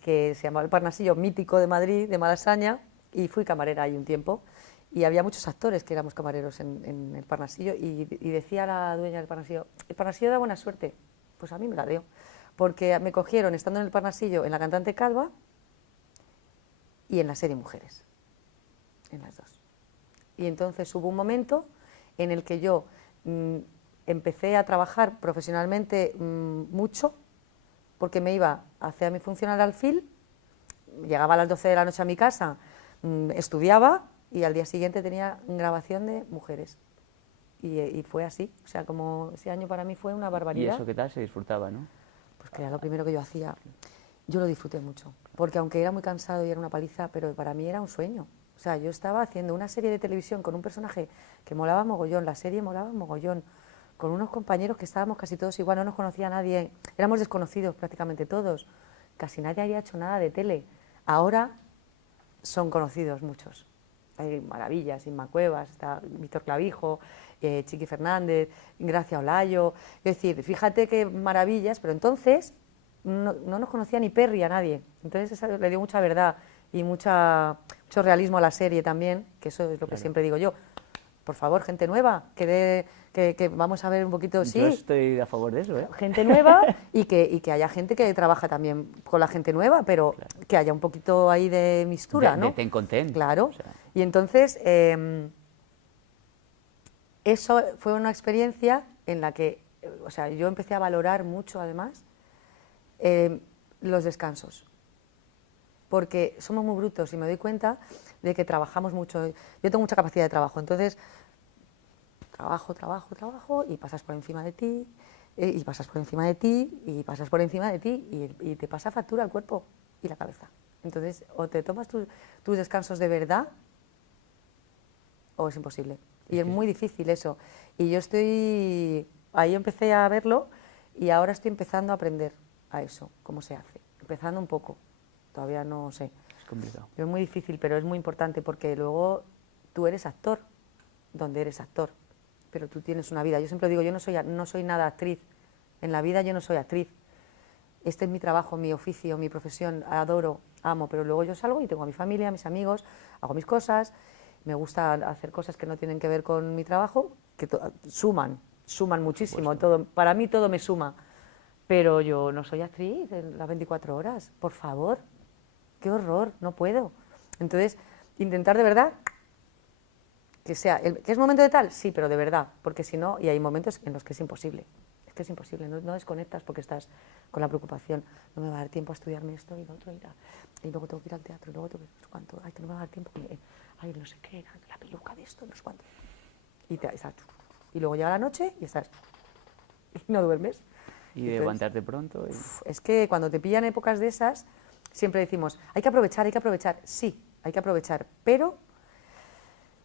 que se llamaba el Parnasillo mítico de Madrid, de Malasaña, y fui camarera ahí un tiempo. Y había muchos actores que éramos camareros en el Parnasillo, y decía la dueña del Parnasillo, el Parnasillo da buena suerte. Pues a mí me la dio, porque me cogieron estando en el Parnasillo en La cantante calva y en la serie Mujeres, en las dos. Y entonces hubo un momento en el que yo empecé a trabajar profesionalmente mucho, porque me iba a hacer mi función al alfil, llegaba a las 12 de la noche a mi casa, estudiaba y al día siguiente tenía grabación de Mujeres. y fue así. O sea, como ese año para mí fue una ¿Y barbaridad. eso qué tal? Se disfrutaba, ¿no? Pues que era lo primero que yo hacía. Yo lo disfruté mucho, porque aunque era muy cansado y era una paliza, pero para mí era un sueño. O sea, yo estaba haciendo una serie de televisión con un personaje que molaba mogollón, la serie molaba mogollón, con unos compañeros que estábamos casi todos igual, no nos conocía nadie, éramos desconocidos prácticamente todos, casi nadie había hecho nada de tele. Ahora son conocidos muchos. Hay maravillas, Inma Cuevas, está Víctor Clavijo, Chiqui Fernández, Gracia Olayo. Es decir, fíjate qué maravillas, pero entonces no nos conocía ni Perry a nadie. Entonces eso le dio mucha verdad y mucho realismo a la serie también, que eso es lo que siempre digo yo. Por favor, gente nueva, que vamos a ver un poquito, sí. Yo estoy a favor de eso, ¿eh? Gente nueva y que haya gente que trabaja también con la gente nueva, pero que haya un poquito ahí de mistura, ¿no? De ten con ten. Claro. O sea, Y entonces, eso fue una experiencia en la que, o sea, yo empecé a valorar mucho, además, los descansos. Porque somos muy brutos y me doy cuenta de que trabajamos mucho. Yo tengo mucha capacidad de trabajo, entonces trabajo y pasas por encima de ti, y pasas por encima de ti, y pasas por encima de ti, y te pasa factura el cuerpo y la cabeza. Entonces, o te tomas tus descansos de verdad, o es imposible. Y es muy difícil eso. Y yo ahí empecé a verlo, y ahora estoy empezando a aprender a eso, cómo se hace. Empezando un poco, todavía no sé. es complicado. Es muy difícil, pero es muy importante porque luego tú eres actor, donde eres actor, pero tú tienes una vida. Yo siempre digo, yo no soy nada actriz. En la vida yo no soy actriz. Este es mi trabajo, mi oficio, mi profesión, adoro, amo, pero luego yo salgo y tengo a mi familia, a mis amigos, hago mis cosas, me gusta hacer cosas que no tienen que ver con mi trabajo, que suman muchísimo, todo, para mí todo me suma, pero yo no soy actriz en las 24 horas, por favor, qué horror, no puedo. Entonces, intentar de verdad que sea, ¿que es momento de tal? Sí, pero de verdad, porque si no, y hay momentos en los que es imposible, no desconectas porque estás con la preocupación, no me va a dar tiempo a estudiarme esto y lo otro, y luego tengo que ir al teatro, y luego tengo que no sé cuánto, ay, que no me va a dar tiempo, ay, no sé qué, la peluca de esto, no sé cuánto, y luego llega la noche y estás, y no duermes. Y Entonces, levantarte pronto. es que cuando te pillan épocas de esas, siempre decimos, hay que aprovechar, sí, hay que aprovechar, pero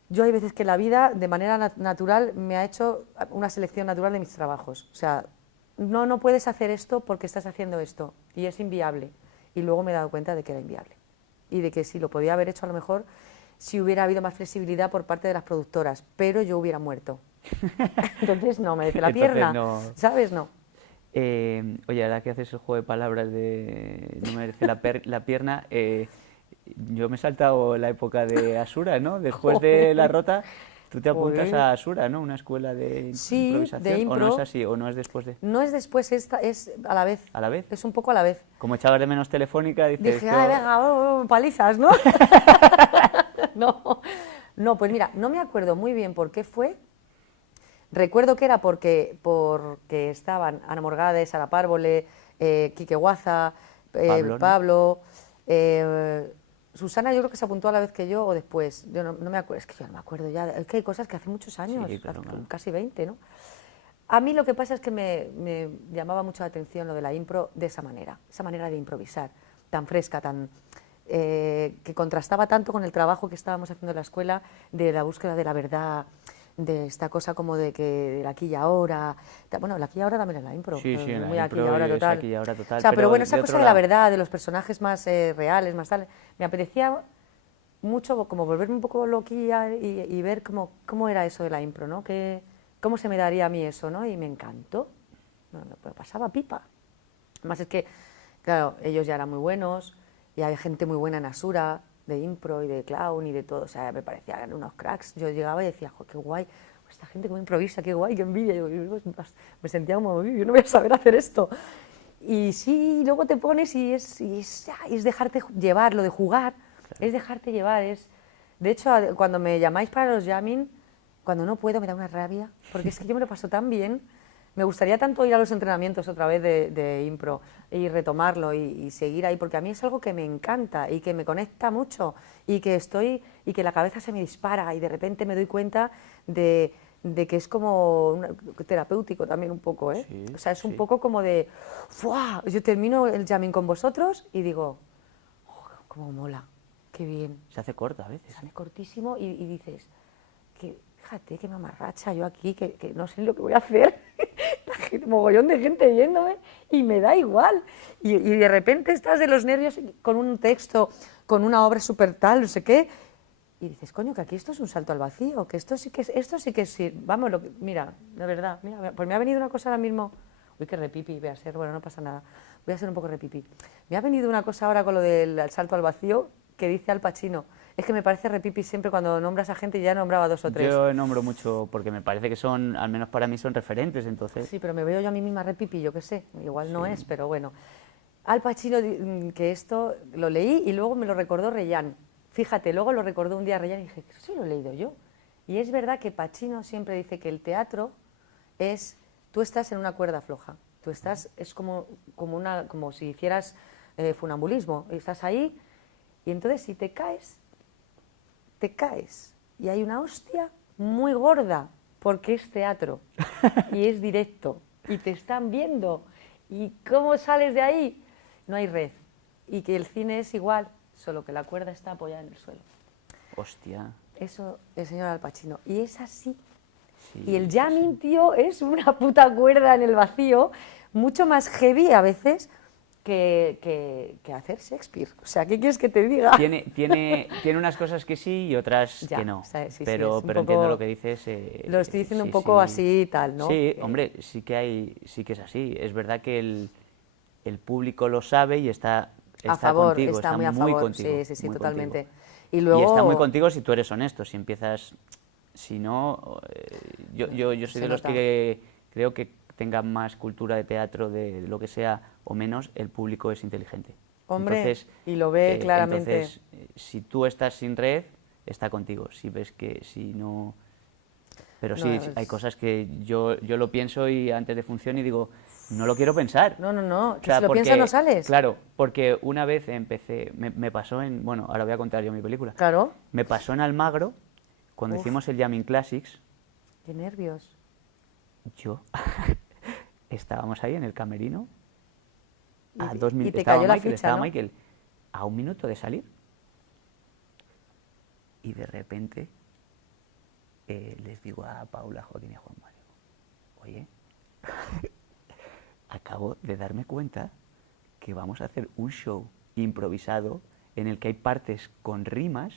yo hay veces que la vida, de manera natural, me ha hecho una selección natural de mis trabajos. O sea, no puedes hacer esto porque estás haciendo esto, y es inviable. Y luego me he dado cuenta de que era inviable. Y de que sí, lo podía haber hecho a lo mejor si hubiera habido más flexibilidad por parte de las productoras, pero yo hubiera muerto. Entonces no, merece la pierna, no. ¿sabes? No. Oye, ahora que haces el juego de palabras de no merece la pierna, yo me he saltado la época de Asura, ¿no? Después de La Rota, tú te apuntas a Asura, ¿no? Una escuela de Sí, improvisación. de impro. ¿O no es así? ¿O no es después de...? No es después, es a la vez. ¿A la vez? Es un poco a la vez. Como echabas de menos Telefónica, dices... Dije, ay, venga, palizas, ¿no? No, pues mira, no me acuerdo muy bien por qué fue. Recuerdo que era porque estaban Ana Morgade, Sara Párvole, Quique Guaza, Pablo, Pablo, Susana yo creo que se apuntó a la vez que yo o después. Yo no me acuerdo, es que yo no me acuerdo ya. Es que hay cosas que hace muchos años, Sí, claro, claro. casi 20, ¿no? A mí lo que pasa es que me llamaba mucho la atención lo de la impro de esa manera de improvisar, tan fresca, que contrastaba tanto con el trabajo que estábamos haciendo en la escuela, de la búsqueda de la verdad, de esta cosa como del aquí y ahora. Bueno, el aquí y ahora también es la impro, Sí, en la muy aquí y impro ahora es total. aquí y ahora total, O sea, pero bueno, esa de cosa otro de la lado. verdad, de los personajes más reales, más tal, me apetecía mucho como volverme un poco loquilla y ver cómo era eso de la impro, ¿no? Cómo se me daría a mí eso, ¿no? Y me encantó, me pasaba pipa. Además es que, claro, ellos ya eran muy buenos, y había gente muy buena en Asura, de impro y de clown y de todo, o sea, me parecían unos cracks. Yo llegaba y decía, jo, qué guay, esta gente cómo improvisa, qué guay, qué envidia. Yo me sentía como, yo no voy a saber hacer esto. Y sí, luego te pones y es dejarte llevar, lo de jugar, es dejarte llevar. De hecho, cuando me llamáis para los jamming, cuando no puedo me da una rabia, porque es que yo me lo paso tan bien. Me gustaría tanto ir a los entrenamientos otra vez de impro y retomarlo y seguir ahí, porque a mí es algo que me encanta y que me conecta mucho y que la cabeza se me dispara y de repente me doy cuenta de de que es como terapéutico también un poco, ¿eh? Sí, O sea, es un sí. poco como de, ¡fua! Yo termino el jamming con vosotros y digo, "Oh, cómo mola, qué bien". Se hace corto a veces. Se hace cortísimo y dices, que, fíjate qué mamarracha yo aquí, que no sé lo que voy a hacer. Mogollón de gente viéndome y me da igual. Y de repente estás de los nervios con un texto, con una obra súper tal, no sé qué, y dices, coño, que aquí esto es un salto al vacío, que esto sí que es, sí, vamos, mira, de verdad, mira, pues me ha venido una cosa ahora mismo, uy, qué repipi voy a ser, bueno, no pasa nada, voy a ser un poco repipi. Me ha venido una cosa ahora con lo del salto al vacío que dice Al Pacino. Es que me parece repipi siempre cuando nombras a gente y ya nombraba 2 o 3. Yo nombro mucho porque me parece que son, al menos para mí, son referentes, entonces... Sí, pero me veo yo a mí misma repipi, yo qué sé, igual no Sí. es, pero bueno. Al Pacino, que esto lo leí y luego me lo recordó Reyán. Fíjate, luego lo recordó un día Reyán y dije, eso lo he leído yo. Y es verdad que Pacino siempre dice que el teatro es, tú estás en una cuerda floja, tú estás, es como si hicieras funambulismo, estás ahí y entonces si te caes, te caes. Y hay una hostia muy gorda, porque es teatro y es directo y te están viendo. ¿Y cómo sales de ahí? No hay red. Y que el cine es igual, solo que la cuerda está apoyada en el suelo. Hostia. Eso, el señor Al Pacino. Y es así. Sí, Y el sí, jamming, sí. tío, es una puta cuerda en el vacío, mucho más heavy a veces que hacer Shakespeare. O sea, ¿qué quieres que te diga? Tiene unas cosas que sí y otras Ya, que no. o sea, sí, pero es un pero poco- entiendo lo que dices. Lo estoy diciendo sí, un poco sí. así y tal, ¿no? Sí, hombre, sí que es así. Es verdad que el público lo sabe y está A favor, contigo, está muy a favor, contigo. sí, sí, muy totalmente. contigo. Y Y está muy luego, contigo si tú eres honesto, si empiezas... Si no, yo soy se de los nota. que creo que tenga más cultura de teatro, de lo que sea, o menos, el público es inteligente. Hombre, Entonces, y lo ve claramente. Entonces, si tú estás sin red, está contigo. Si ves que si no... Pero No, sí, hay cosas que yo lo pienso y antes de función y digo, no lo quiero pensar. No, no, no, O que sea, si lo piensas no sales. Claro, porque una vez empecé, me pasó en... Bueno, ahora voy a contar yo mi película. Claro. Me pasó en Almagro, cuando Uf. hicimos el Jamming Classics, Qué nervios. yo... estábamos ahí en el camerino, a Y- 2 y minutos, te estaba cayó la Michael, ficha, estaba ¿no? Michael, a 1 minuto de salir, y de repente les digo a Paula, Joaquín y a Juan Mario, oye, acabo de darme cuenta que vamos a hacer un show improvisado en el que hay partes con rimas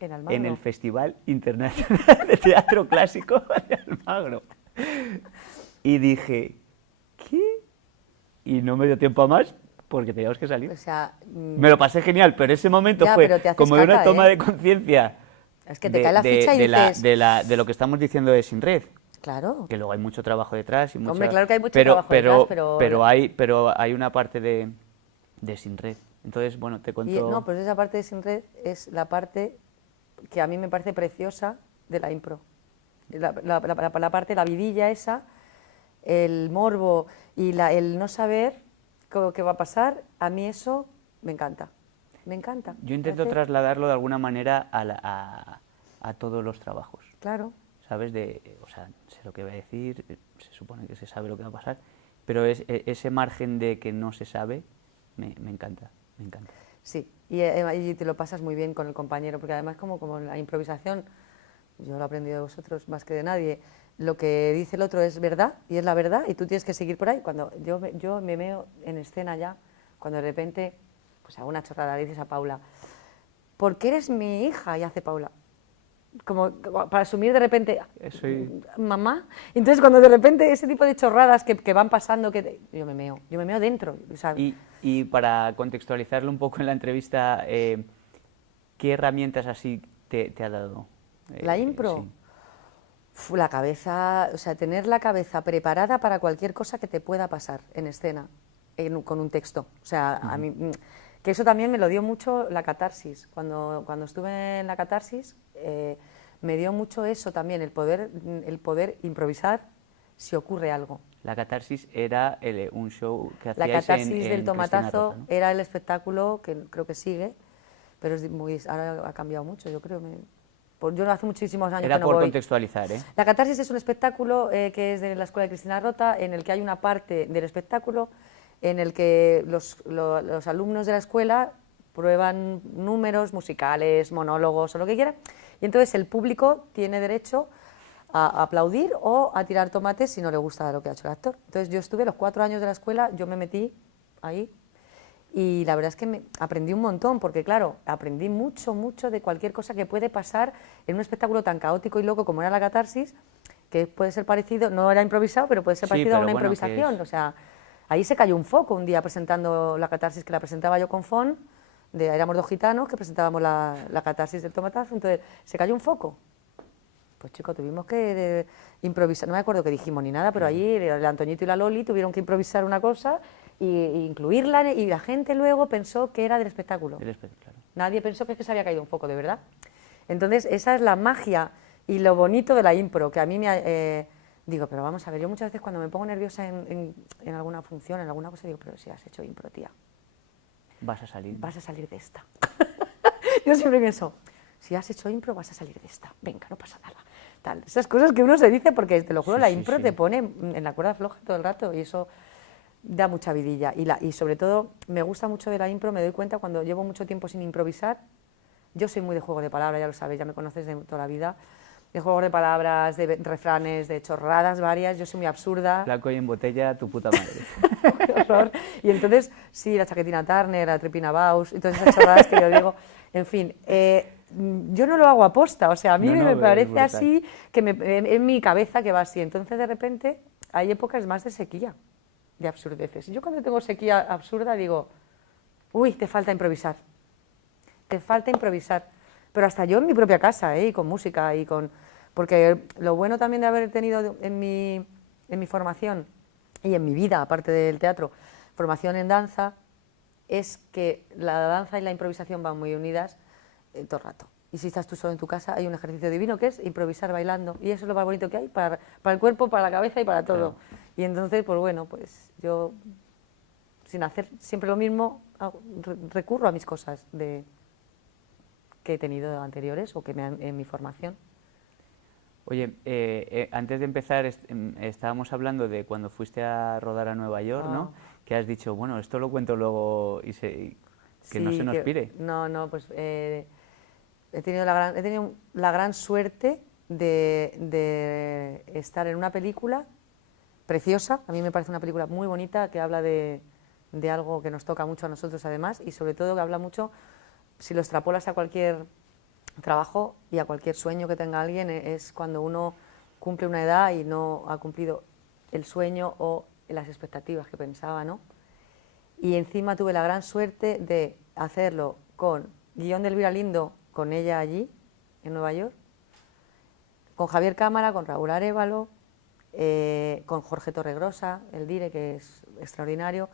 En Almagro. en el Festival Internacional de Teatro Clásico de Almagro. Y dije, ¿qué? Y no me dio tiempo a más porque teníamos que salir. O sea, Me lo pasé genial, pero ese momento Ya, fue pero te haces como de una caca, toma ¿eh? de conciencia. Es que te cae la ficha y dices- de lo que estamos diciendo de Sin Red. claro. Que luego hay mucho trabajo detrás. Y Hombre, claro que hay mucho trabajo detrás, pero hay una parte de Sin Red. Entonces, bueno, te Y, cuento... no, pues esa parte de Sin Red es la parte que a mí me parece preciosa de la impro. La parte, la vidilla esa, el morbo y el no saber qué va a pasar, a mí eso me encanta. Me encanta. Yo intento Parece- trasladarlo de alguna manera a todos los trabajos. Claro. ¿Sabes? O sea, sé lo que voy a decir, se supone que se sabe lo que va a pasar, pero ese margen de que no se sabe me encanta, me encanta. Sí, y te lo pasas muy bien con el compañero, porque además como en la improvisación, yo lo he aprendido de vosotros más que de nadie, lo que dice el otro es verdad, y es la verdad, y tú tienes que seguir por ahí. Cuando yo me veo en escena ya, cuando de repente, pues hago una chorrada, le dices a Paula, ¿por qué eres mi hija? Y hace Paula, como para asumir de repente, Soy- mamá. Entonces cuando de repente ese tipo de chorradas que van pasando, yo me meo dentro. O sea, Y para contextualizarlo un poco en la entrevista, ¿qué herramientas así te ha dado? la impro. Sí. La cabeza, o sea, tener la cabeza preparada para cualquier cosa que te pueda pasar en escena, con un texto. O sea, a mí, que eso también me lo dio mucho la catarsis. Cuando estuve en la catarsis, me dio mucho eso también, el poder improvisar si ocurre algo. La catarsis era un show que La hacíais catarsis en del Cristina tomatazo Roza, ¿no? era el espectáculo que creo que sigue, pero ahora ha cambiado mucho, yo creo. Yo hace muchísimos años Era que no por voy. contextualizar, ¿eh? La Catarsis es un espectáculo que es de la Escuela de Cristina Rota, en el que hay una parte del espectáculo en el que los alumnos de la escuela prueban números musicales, monólogos o lo que quiera, y entonces el público tiene derecho a aplaudir o a tirar tomates si no le gusta lo que ha hecho el actor. Entonces yo estuve los 4 años de la escuela, yo me metí ahí y la verdad es que aprendí un montón, porque claro, aprendí mucho, mucho de cualquier cosa que puede pasar en un espectáculo tan caótico y loco como era la Catarsis, que puede ser parecido, no era improvisado, pero puede ser Sí, parecido a pero una bueno, improvisación. O sea, ahí se cayó un foco un día presentando la Catarsis, que la presentaba yo con Fon, éramos 2 gitanos que presentábamos la Catarsis del tomatazo, entonces se cayó un foco. Pues chicos, tuvimos que improvisar, no me acuerdo qué dijimos ni nada, pero allí el Antoñito y la Loli tuvieron que improvisar una cosa e incluirla, y la gente luego pensó que era del espectáculo. Claro. Nadie pensó que es que se había caído un foco, de verdad. Entonces, esa es la magia y lo bonito de la impro, que a mí digo, pero vamos a ver, yo muchas veces cuando me pongo nerviosa en alguna función, en alguna cosa, digo, pero si has hecho impro, tía, Vas a salir. vas a salir de esta. Yo siempre pienso, si has hecho impro, vas a salir de esta. Venga, no pasa nada. Tal. Esas cosas que uno se dice, porque te lo juro, Sí, la sí, impro sí. te pone en la cuerda floja todo el rato, y eso da mucha vidilla. Y sobre todo, me gusta mucho de la impro, me doy cuenta cuando llevo mucho tiempo sin improvisar. Yo soy muy de juego de palabras, ya lo sabéis, ya me conoces de toda la vida. De juegos de palabras, de refranes, de chorradas varias, yo soy muy absurda. Flaco y en botella, tu puta madre. Qué horror. Y entonces, sí, la chaquetina Turner, la tripina Baus, y todas esas chorradas que yo digo, en fin, yo no lo hago aposta, o sea, a mí No, me es parece brutal. así, que en mi cabeza que va así. Entonces, de repente, hay épocas más de sequía, de absurdeces. Y yo cuando tengo sequía absurda digo, uy, te falta improvisar, te falta improvisar. Pero hasta yo en mi propia casa, y con música, porque lo bueno también de haber tenido en mi formación y en mi vida, aparte del teatro, formación en danza, es que la danza y la improvisación van muy unidas todo el rato. Y si estás tú solo en tu casa, hay un ejercicio divino que es improvisar bailando. Y eso es lo más bonito que hay para el cuerpo, para la cabeza y para todo. Claro. Y entonces, pues bueno, pues yo, sin hacer siempre lo mismo, recurro a mis cosas que he tenido anteriores o que en mi formación. Oye, antes de empezar estábamos hablando de cuando fuiste a rodar a Nueva York, ¿no? Que has dicho, bueno, esto lo cuento luego y que no se nos pire. No, pues he tenido la gran suerte de estar en una película preciosa. A mí me parece una película muy bonita que habla de algo que nos toca mucho a nosotros además, y sobre todo que habla mucho, si lo extrapolas a cualquier trabajo y a cualquier sueño que tenga alguien, es cuando uno cumple una edad y no ha cumplido el sueño o las expectativas que pensaba, ¿no? Y encima tuve la gran suerte de hacerlo con guión de Elvira Lindo, con ella allí, en Nueva York, con Javier Cámara, con Raúl Arévalo, con Jorge Torregrosa, el dire, que es extraordinario,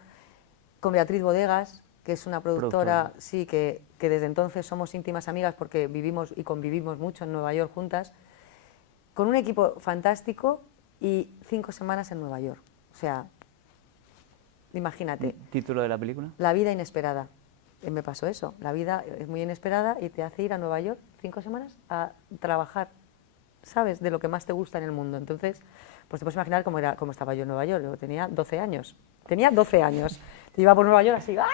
con Beatriz Bodegas, que es una productora, sí, que desde entonces somos íntimas amigas porque vivimos y convivimos mucho en Nueva York juntas, con un equipo fantástico y 5 semanas en Nueva York. O sea, imagínate. ¿Título de la película? La vida inesperada. Me pasó eso. La vida es muy inesperada y te hace ir a Nueva York 5 semanas a trabajar, ¿sabes?, de lo que más te gusta en el mundo. Entonces, pues te puedes imaginar cómo estaba yo en Nueva York. Yo tenía 12 años. Tenía 12 años. Te iba por Nueva York así, ¡ah!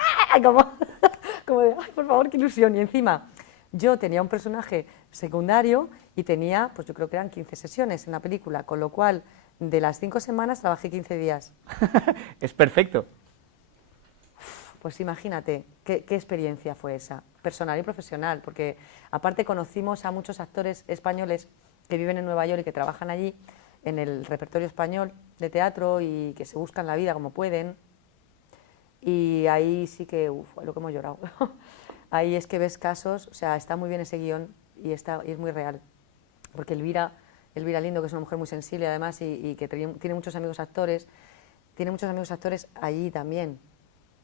Como de, ¡ay, por favor, qué ilusión! Y encima, yo tenía un personaje secundario y tenía, pues yo creo que eran 15 sesiones en la película, con lo cual, de las 5 semanas trabajé 15 días. Es perfecto. Pues imagínate, qué experiencia fue esa, personal y profesional, porque aparte conocimos a muchos actores españoles que viven en Nueva York y que trabajan allí en el repertorio español de teatro y que se buscan la vida como pueden. Y ahí sí que, lo que hemos llorado. Ahí es que ves casos, o sea, está muy bien ese guión y es muy real. Porque Elvira Lindo, que es una mujer muy sensible además y que tiene muchos amigos actores, allí también.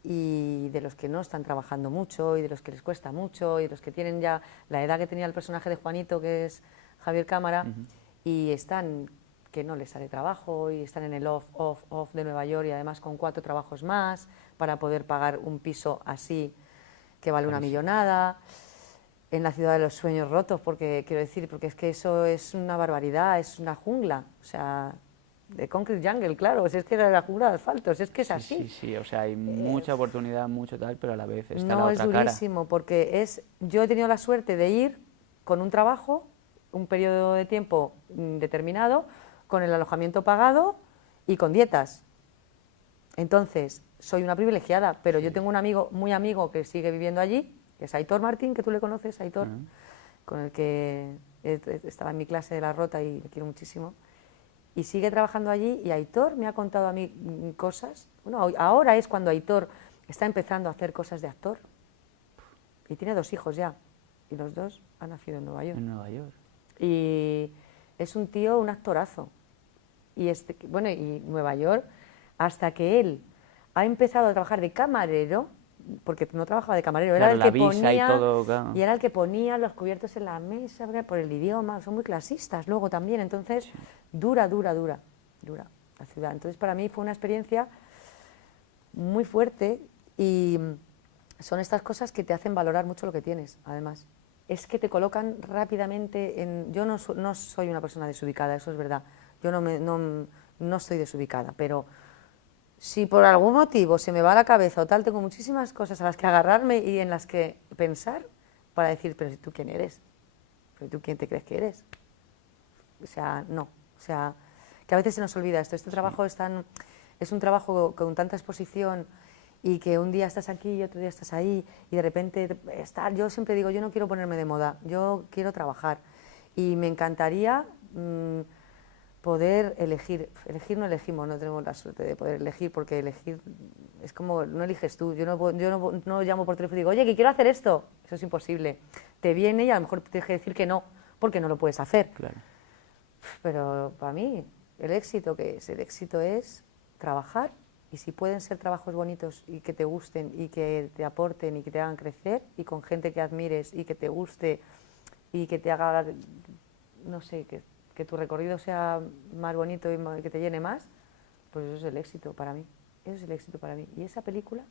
Y de los que no están trabajando mucho y de los que les cuesta mucho y de los que tienen ya la edad que tenía el personaje de Juanito, que es Javier Cámara, y están que no les sale trabajo y están en el off de Nueva York y además con 4 trabajos más para poder pagar un piso así que vale una millonada. en la ciudad de los sueños rotos, porque quiero decir, porque es que eso es una barbaridad, es una jungla, o sea, de Concrete Jungle, claro, si es que era la jungla de asfalto, si es que es así. Sí, sí, o sea, hay mucha oportunidad, mucho tal, pero a la vez está la No, es otra cara. durísimo, porque yo he tenido la suerte de ir con un trabajo, un periodo de tiempo determinado, con el alojamiento pagado y con dietas. Entonces, soy una privilegiada, pero yo tengo un amigo, muy amigo, que sigue viviendo allí, que es Aitor Martín, que tú le conoces, Aitor, con el que estaba en mi clase de la Rota y le quiero muchísimo. Y sigue trabajando allí, y Aitor me ha contado a mí cosas. Bueno, ahora es cuando Aitor está empezando a hacer cosas de actor, y tiene 2 hijos ya, y los 2 han nacido en Nueva York. En Nueva York. Y es un tío, un actorazo. Y bueno, y Nueva York, hasta que él ha empezado a trabajar de camarero, porque no trabajaba de camarero, Claro, era el la que visa ponía, y todo, claro. y era el que ponía los cubiertos en la mesa por el idioma, son muy clasistas luego también, entonces Sí. dura la ciudad. Entonces para mí fue una experiencia muy fuerte, y son estas cosas que te hacen valorar mucho lo que tienes, además. Es que te colocan rápidamente en... Yo no soy una persona desubicada, eso es verdad. Yo no estoy desubicada, pero si por algún motivo se me va la cabeza o tal, tengo muchísimas cosas a las que agarrarme y en las que pensar para decir, pero ¿tú quién eres? ¿Pero tú quién te crees que eres? O sea, no. O sea, que a veces se nos olvida esto. Este trabajo es un trabajo con tanta exposición, y que un día estás aquí y otro día estás ahí, y de repente yo siempre digo, yo no quiero ponerme de moda, yo quiero trabajar, y me encantaría poder elegir no elegimos, no tenemos la suerte de poder elegir, porque elegir es como, no eliges tú, yo no llamo por teléfono y digo, oye, que quiero hacer esto, eso es imposible, te viene y a lo mejor te tienes que decir que no, porque no lo puedes hacer. Claro. Pero para mí, el éxito es trabajar, y si pueden ser trabajos bonitos y que te gusten y que te aporten y que te hagan crecer, y con gente que admires y que te guste y que te haga, no sé, que tu recorrido sea más bonito y que te llene más, pues eso es el éxito para mí. Eso es el éxito para mí. Y esa película,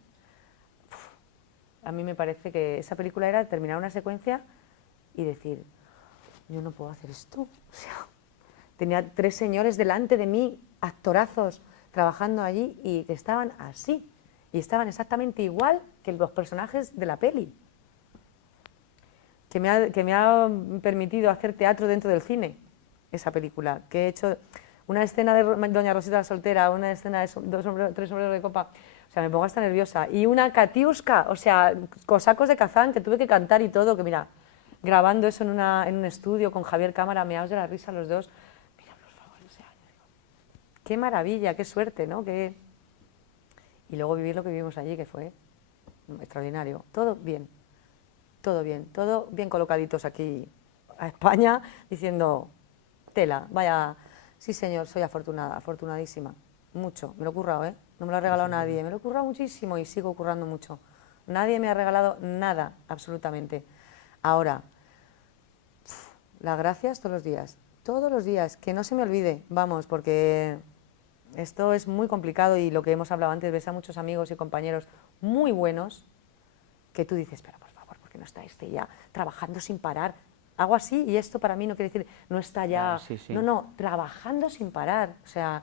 a mí me parece que esa película era terminar una secuencia y decir, yo no puedo hacer esto. O sea, tenía 3 señores delante de mí, actorazos, trabajando allí, y que estaban así, y estaban exactamente igual que los personajes de la peli, que me ha permitido hacer teatro dentro del cine, esa película, que he hecho una escena de Doña Rosita la soltera, una escena de 3 sombreros de copa, o sea, me pongo hasta nerviosa, y una Katiuska, o sea, cosacos de Kazán, que tuve que cantar y todo, que mira, grabando eso en un estudio con Javier Cámara, meados de la risa los dos. Qué maravilla, qué suerte, ¿no? Y luego vivir lo que vivimos allí, que fue extraordinario. Todo bien, todo bien colocaditos aquí a España, diciendo, tela, vaya, sí señor, soy afortunada, afortunadísima, mucho, me lo he currado, ¿eh? No me lo ha regalado nadie, me lo he currado muchísimo y sigo currando mucho. Nadie me ha regalado nada, absolutamente. Ahora, las gracias todos los días, que no se me olvide, vamos, porque esto es muy complicado, y lo que hemos hablado antes, ves a muchos amigos y compañeros muy buenos que tú dices, pero por favor, ¿por qué no está este ya trabajando sin parar? Hago así, y esto para mí no quiere decir, no está ya, Sí, sí. no, trabajando sin parar, o sea,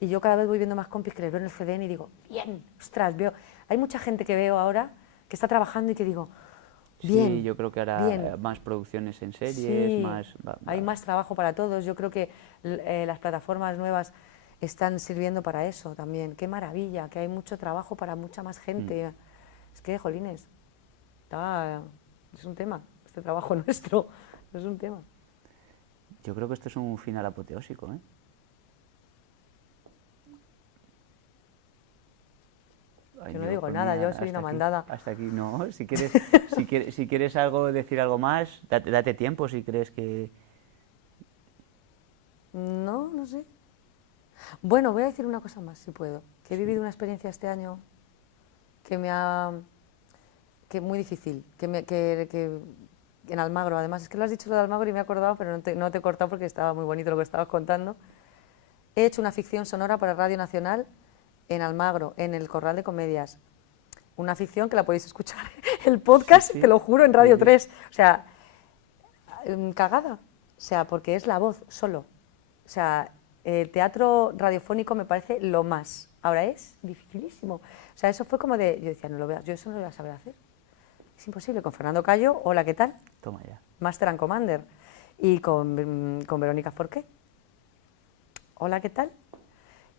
y yo cada vez voy viendo más compis que les veo en el CDN y digo, bien, ostras, hay mucha gente que veo ahora que está trabajando y que digo, bien. Sí, yo creo que hará bien. más producciones en series, Sí, más... hay más trabajo para todos. Yo creo que las plataformas nuevas están sirviendo para eso también. Qué maravilla, que hay mucho trabajo para mucha más gente. Es que, jolines, es un tema, este trabajo nuestro es un tema. Yo creo que esto es un final apoteósico, ¿eh? Yo no digo nada, yo soy una mandada. Hasta aquí, no. Si quieres, si quieres decir algo más, date tiempo si crees que... No sé. Bueno, voy a decir una cosa más, si puedo. Que he vivido una experiencia este año que muy difícil, que en Almagro, además, es que lo has dicho lo de Almagro y me he acordado, pero no te he cortado porque estaba muy bonito lo que estabas contando. He hecho una ficción sonora para Radio Nacional en Almagro, en el Corral de Comedias. una ficción que la podéis escuchar, el podcast, Sí, sí. te lo juro, en Radio Sí, sí. 3. O sea, cagada. O sea, porque es la voz solo. O sea, el teatro radiofónico me parece lo más. Ahora es dificilísimo. O sea, eso fue como de, yo decía, no lo veo, yo eso no lo voy a saber hacer. Es imposible. Con Fernando Cayo, hola, ¿qué tal? Toma ya. Master and Commander. Y con Verónica Forqué. Hola, ¿qué tal?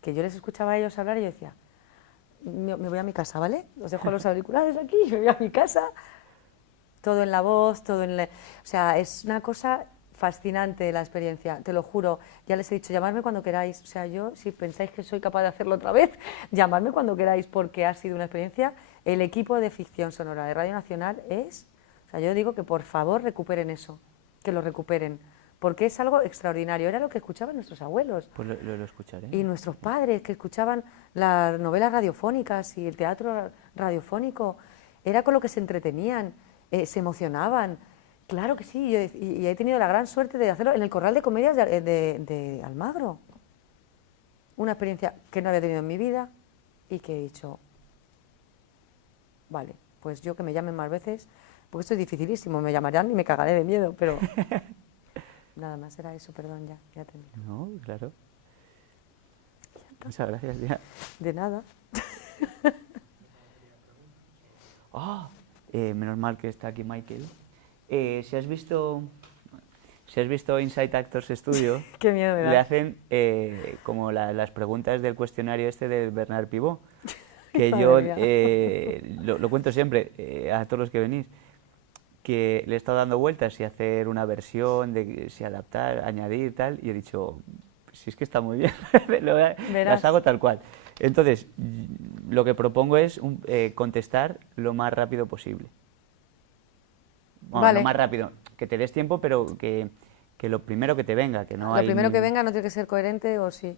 Que yo les escuchaba a ellos hablar y yo decía, me voy a mi casa, ¿vale? Os dejo los auriculares aquí, me voy a mi casa. Todo en la voz, todo en... O sea, es una cosa fascinante la experiencia, te lo juro. Ya les he dicho, llamadme cuando queráis. O sea, yo, si pensáis que soy capaz de hacerlo otra vez, llamadme cuando queráis, porque ha sido una experiencia. El equipo de ficción sonora de Radio Nacional es... O sea, yo digo que por favor recuperen eso, que lo recuperen, porque es algo extraordinario. Era lo que escuchaban nuestros abuelos. Pues lo escucharé. Y nuestros padres que escuchaban las novelas radiofónicas y el teatro radiofónico, era con lo que se entretenían, se emocionaban. Claro que sí, y he tenido la gran suerte de hacerlo en el Corral de Comedias de Almagro. Una experiencia que no había tenido en mi vida y que he dicho, vale, pues yo que me llamen más veces, porque esto es dificilísimo, me llamarán y me cagaré de miedo, pero nada más era eso, perdón, ya termino. No, claro. Muchas gracias, ya. De nada. Ah, menos mal que está aquí Michael. Si has visto Inside Actors Studio, Qué miedo me da. le hacen como las preguntas del cuestionario este de Bernard Pivot, que Madre yo mía. lo cuento siempre a todos los que venís, que le he estado dando vueltas si hacer una versión, de si adaptar, añadir tal, y he dicho, si es que está muy bien, las hago tal cual. Entonces, lo que propongo es contestar lo más rápido posible. Bueno, Vale. no más rápido, que te des tiempo, pero que lo primero que te venga, que no Lo hay... primero que venga no tiene que ser coherente o sí.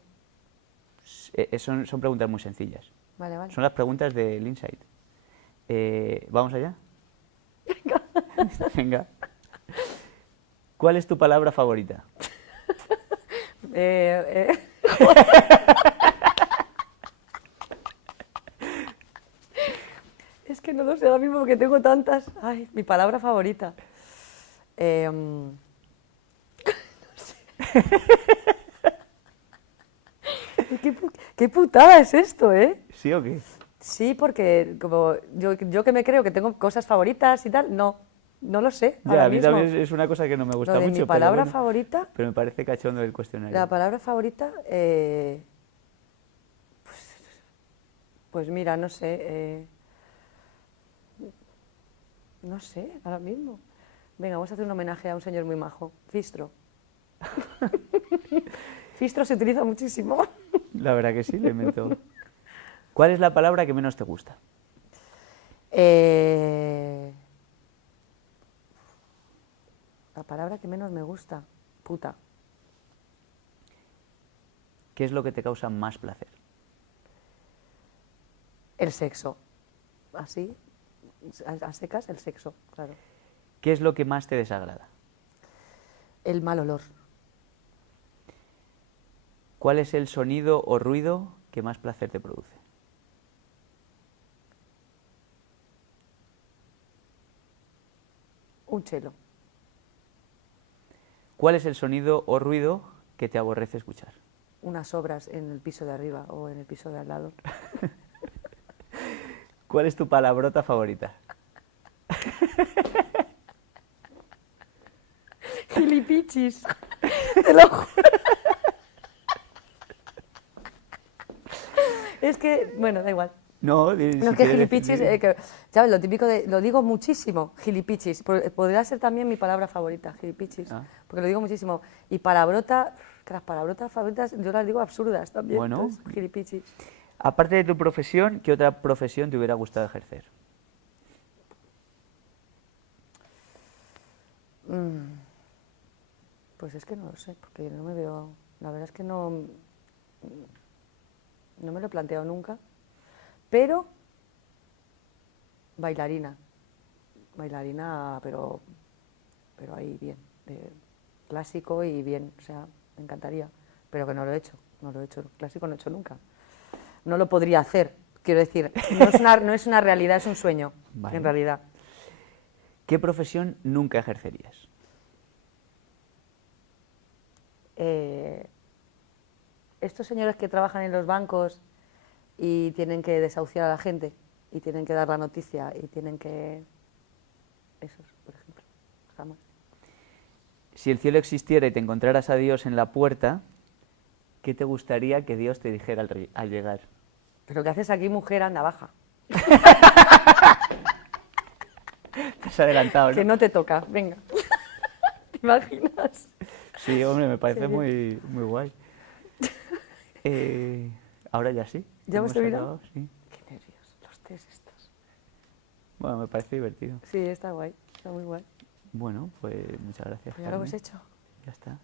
Son preguntas muy sencillas. Vale, vale. Son las preguntas del Insight. ¿Vamos allá? Venga. ¿Cuál es tu palabra favorita? Es que no lo sé ahora mismo porque tengo tantas. Ay, mi palabra favorita. No sé. ¿Qué putada es esto, eh? ¿Sí o qué? Sí, porque como yo que me creo que tengo cosas favoritas y tal, no lo sé. Ya, ahora a mí mismo. también es una cosa que no me gusta Lo de mucho. mi pero palabra bueno, favorita, pero me parece cachondo el cuestionario. la palabra favorita, pues mira, no sé. No sé, ahora mismo. Venga, vamos a hacer un homenaje a un señor muy majo, Fistro. Fistro se utiliza muchísimo. La verdad que sí, le invento. ¿Cuál es la palabra que menos te gusta? La palabra que menos me gusta, puta. ¿Qué es lo que te causa más placer? El sexo. Así, a secas, el sexo, claro. ¿Qué es lo que más te desagrada? El mal olor. ¿Cuál es el sonido o ruido que más placer te produce? Un chelo. ¿Cuál es el sonido o ruido que te aborrece escuchar? Unas obras en el piso de arriba o en el piso de al lado. ¿Cuál es tu palabrota favorita? Gilipichis. Te lo juro. Es que, bueno, da igual. No, No, es que gilipichis, ¿sabes? Lo típico de, lo digo muchísimo, gilipichis. Podría ser también mi palabra favorita, gilipichis. Ah. Porque lo digo muchísimo. Y palabrota, que las palabrotas favoritas yo las digo absurdas también. Bueno. Entonces, gilipichis. Aparte de tu profesión, ¿qué otra profesión te hubiera gustado ejercer? Pues es que no lo sé, porque no me veo. La verdad es que no me lo he planteado nunca. Pero bailarina. Bailarina, pero ahí bien. Clásico y bien. O sea, me encantaría. Pero que no lo he hecho. No lo he hecho. Clásico no he hecho nunca. No lo podría hacer. Quiero decir, no es una realidad, es un sueño, Vale. en realidad. ¿Qué profesión nunca ejercerías? Estos señores que trabajan en los bancos y tienen que desahuciar a la gente y tienen que dar la noticia y tienen que... Esos, por ejemplo. Jamás. Si el cielo existiera y te encontraras a Dios en la puerta, ¿qué te gustaría que Dios te dijera al llegar? Pero ¿qué haces aquí, mujer? Anda, baja. Te has adelantado, ¿no? Que no te toca, venga. ¿Te imaginas? Sí, hombre, me parece muy, muy guay. Ahora ya sí. ¿Ya hemos terminado? acabado, sí. Qué nervios, los test estos. Bueno, me parece divertido. Sí, está guay, está muy guay. Bueno, pues muchas gracias. Pues ya lo hemos Carmen. hecho. Ya está.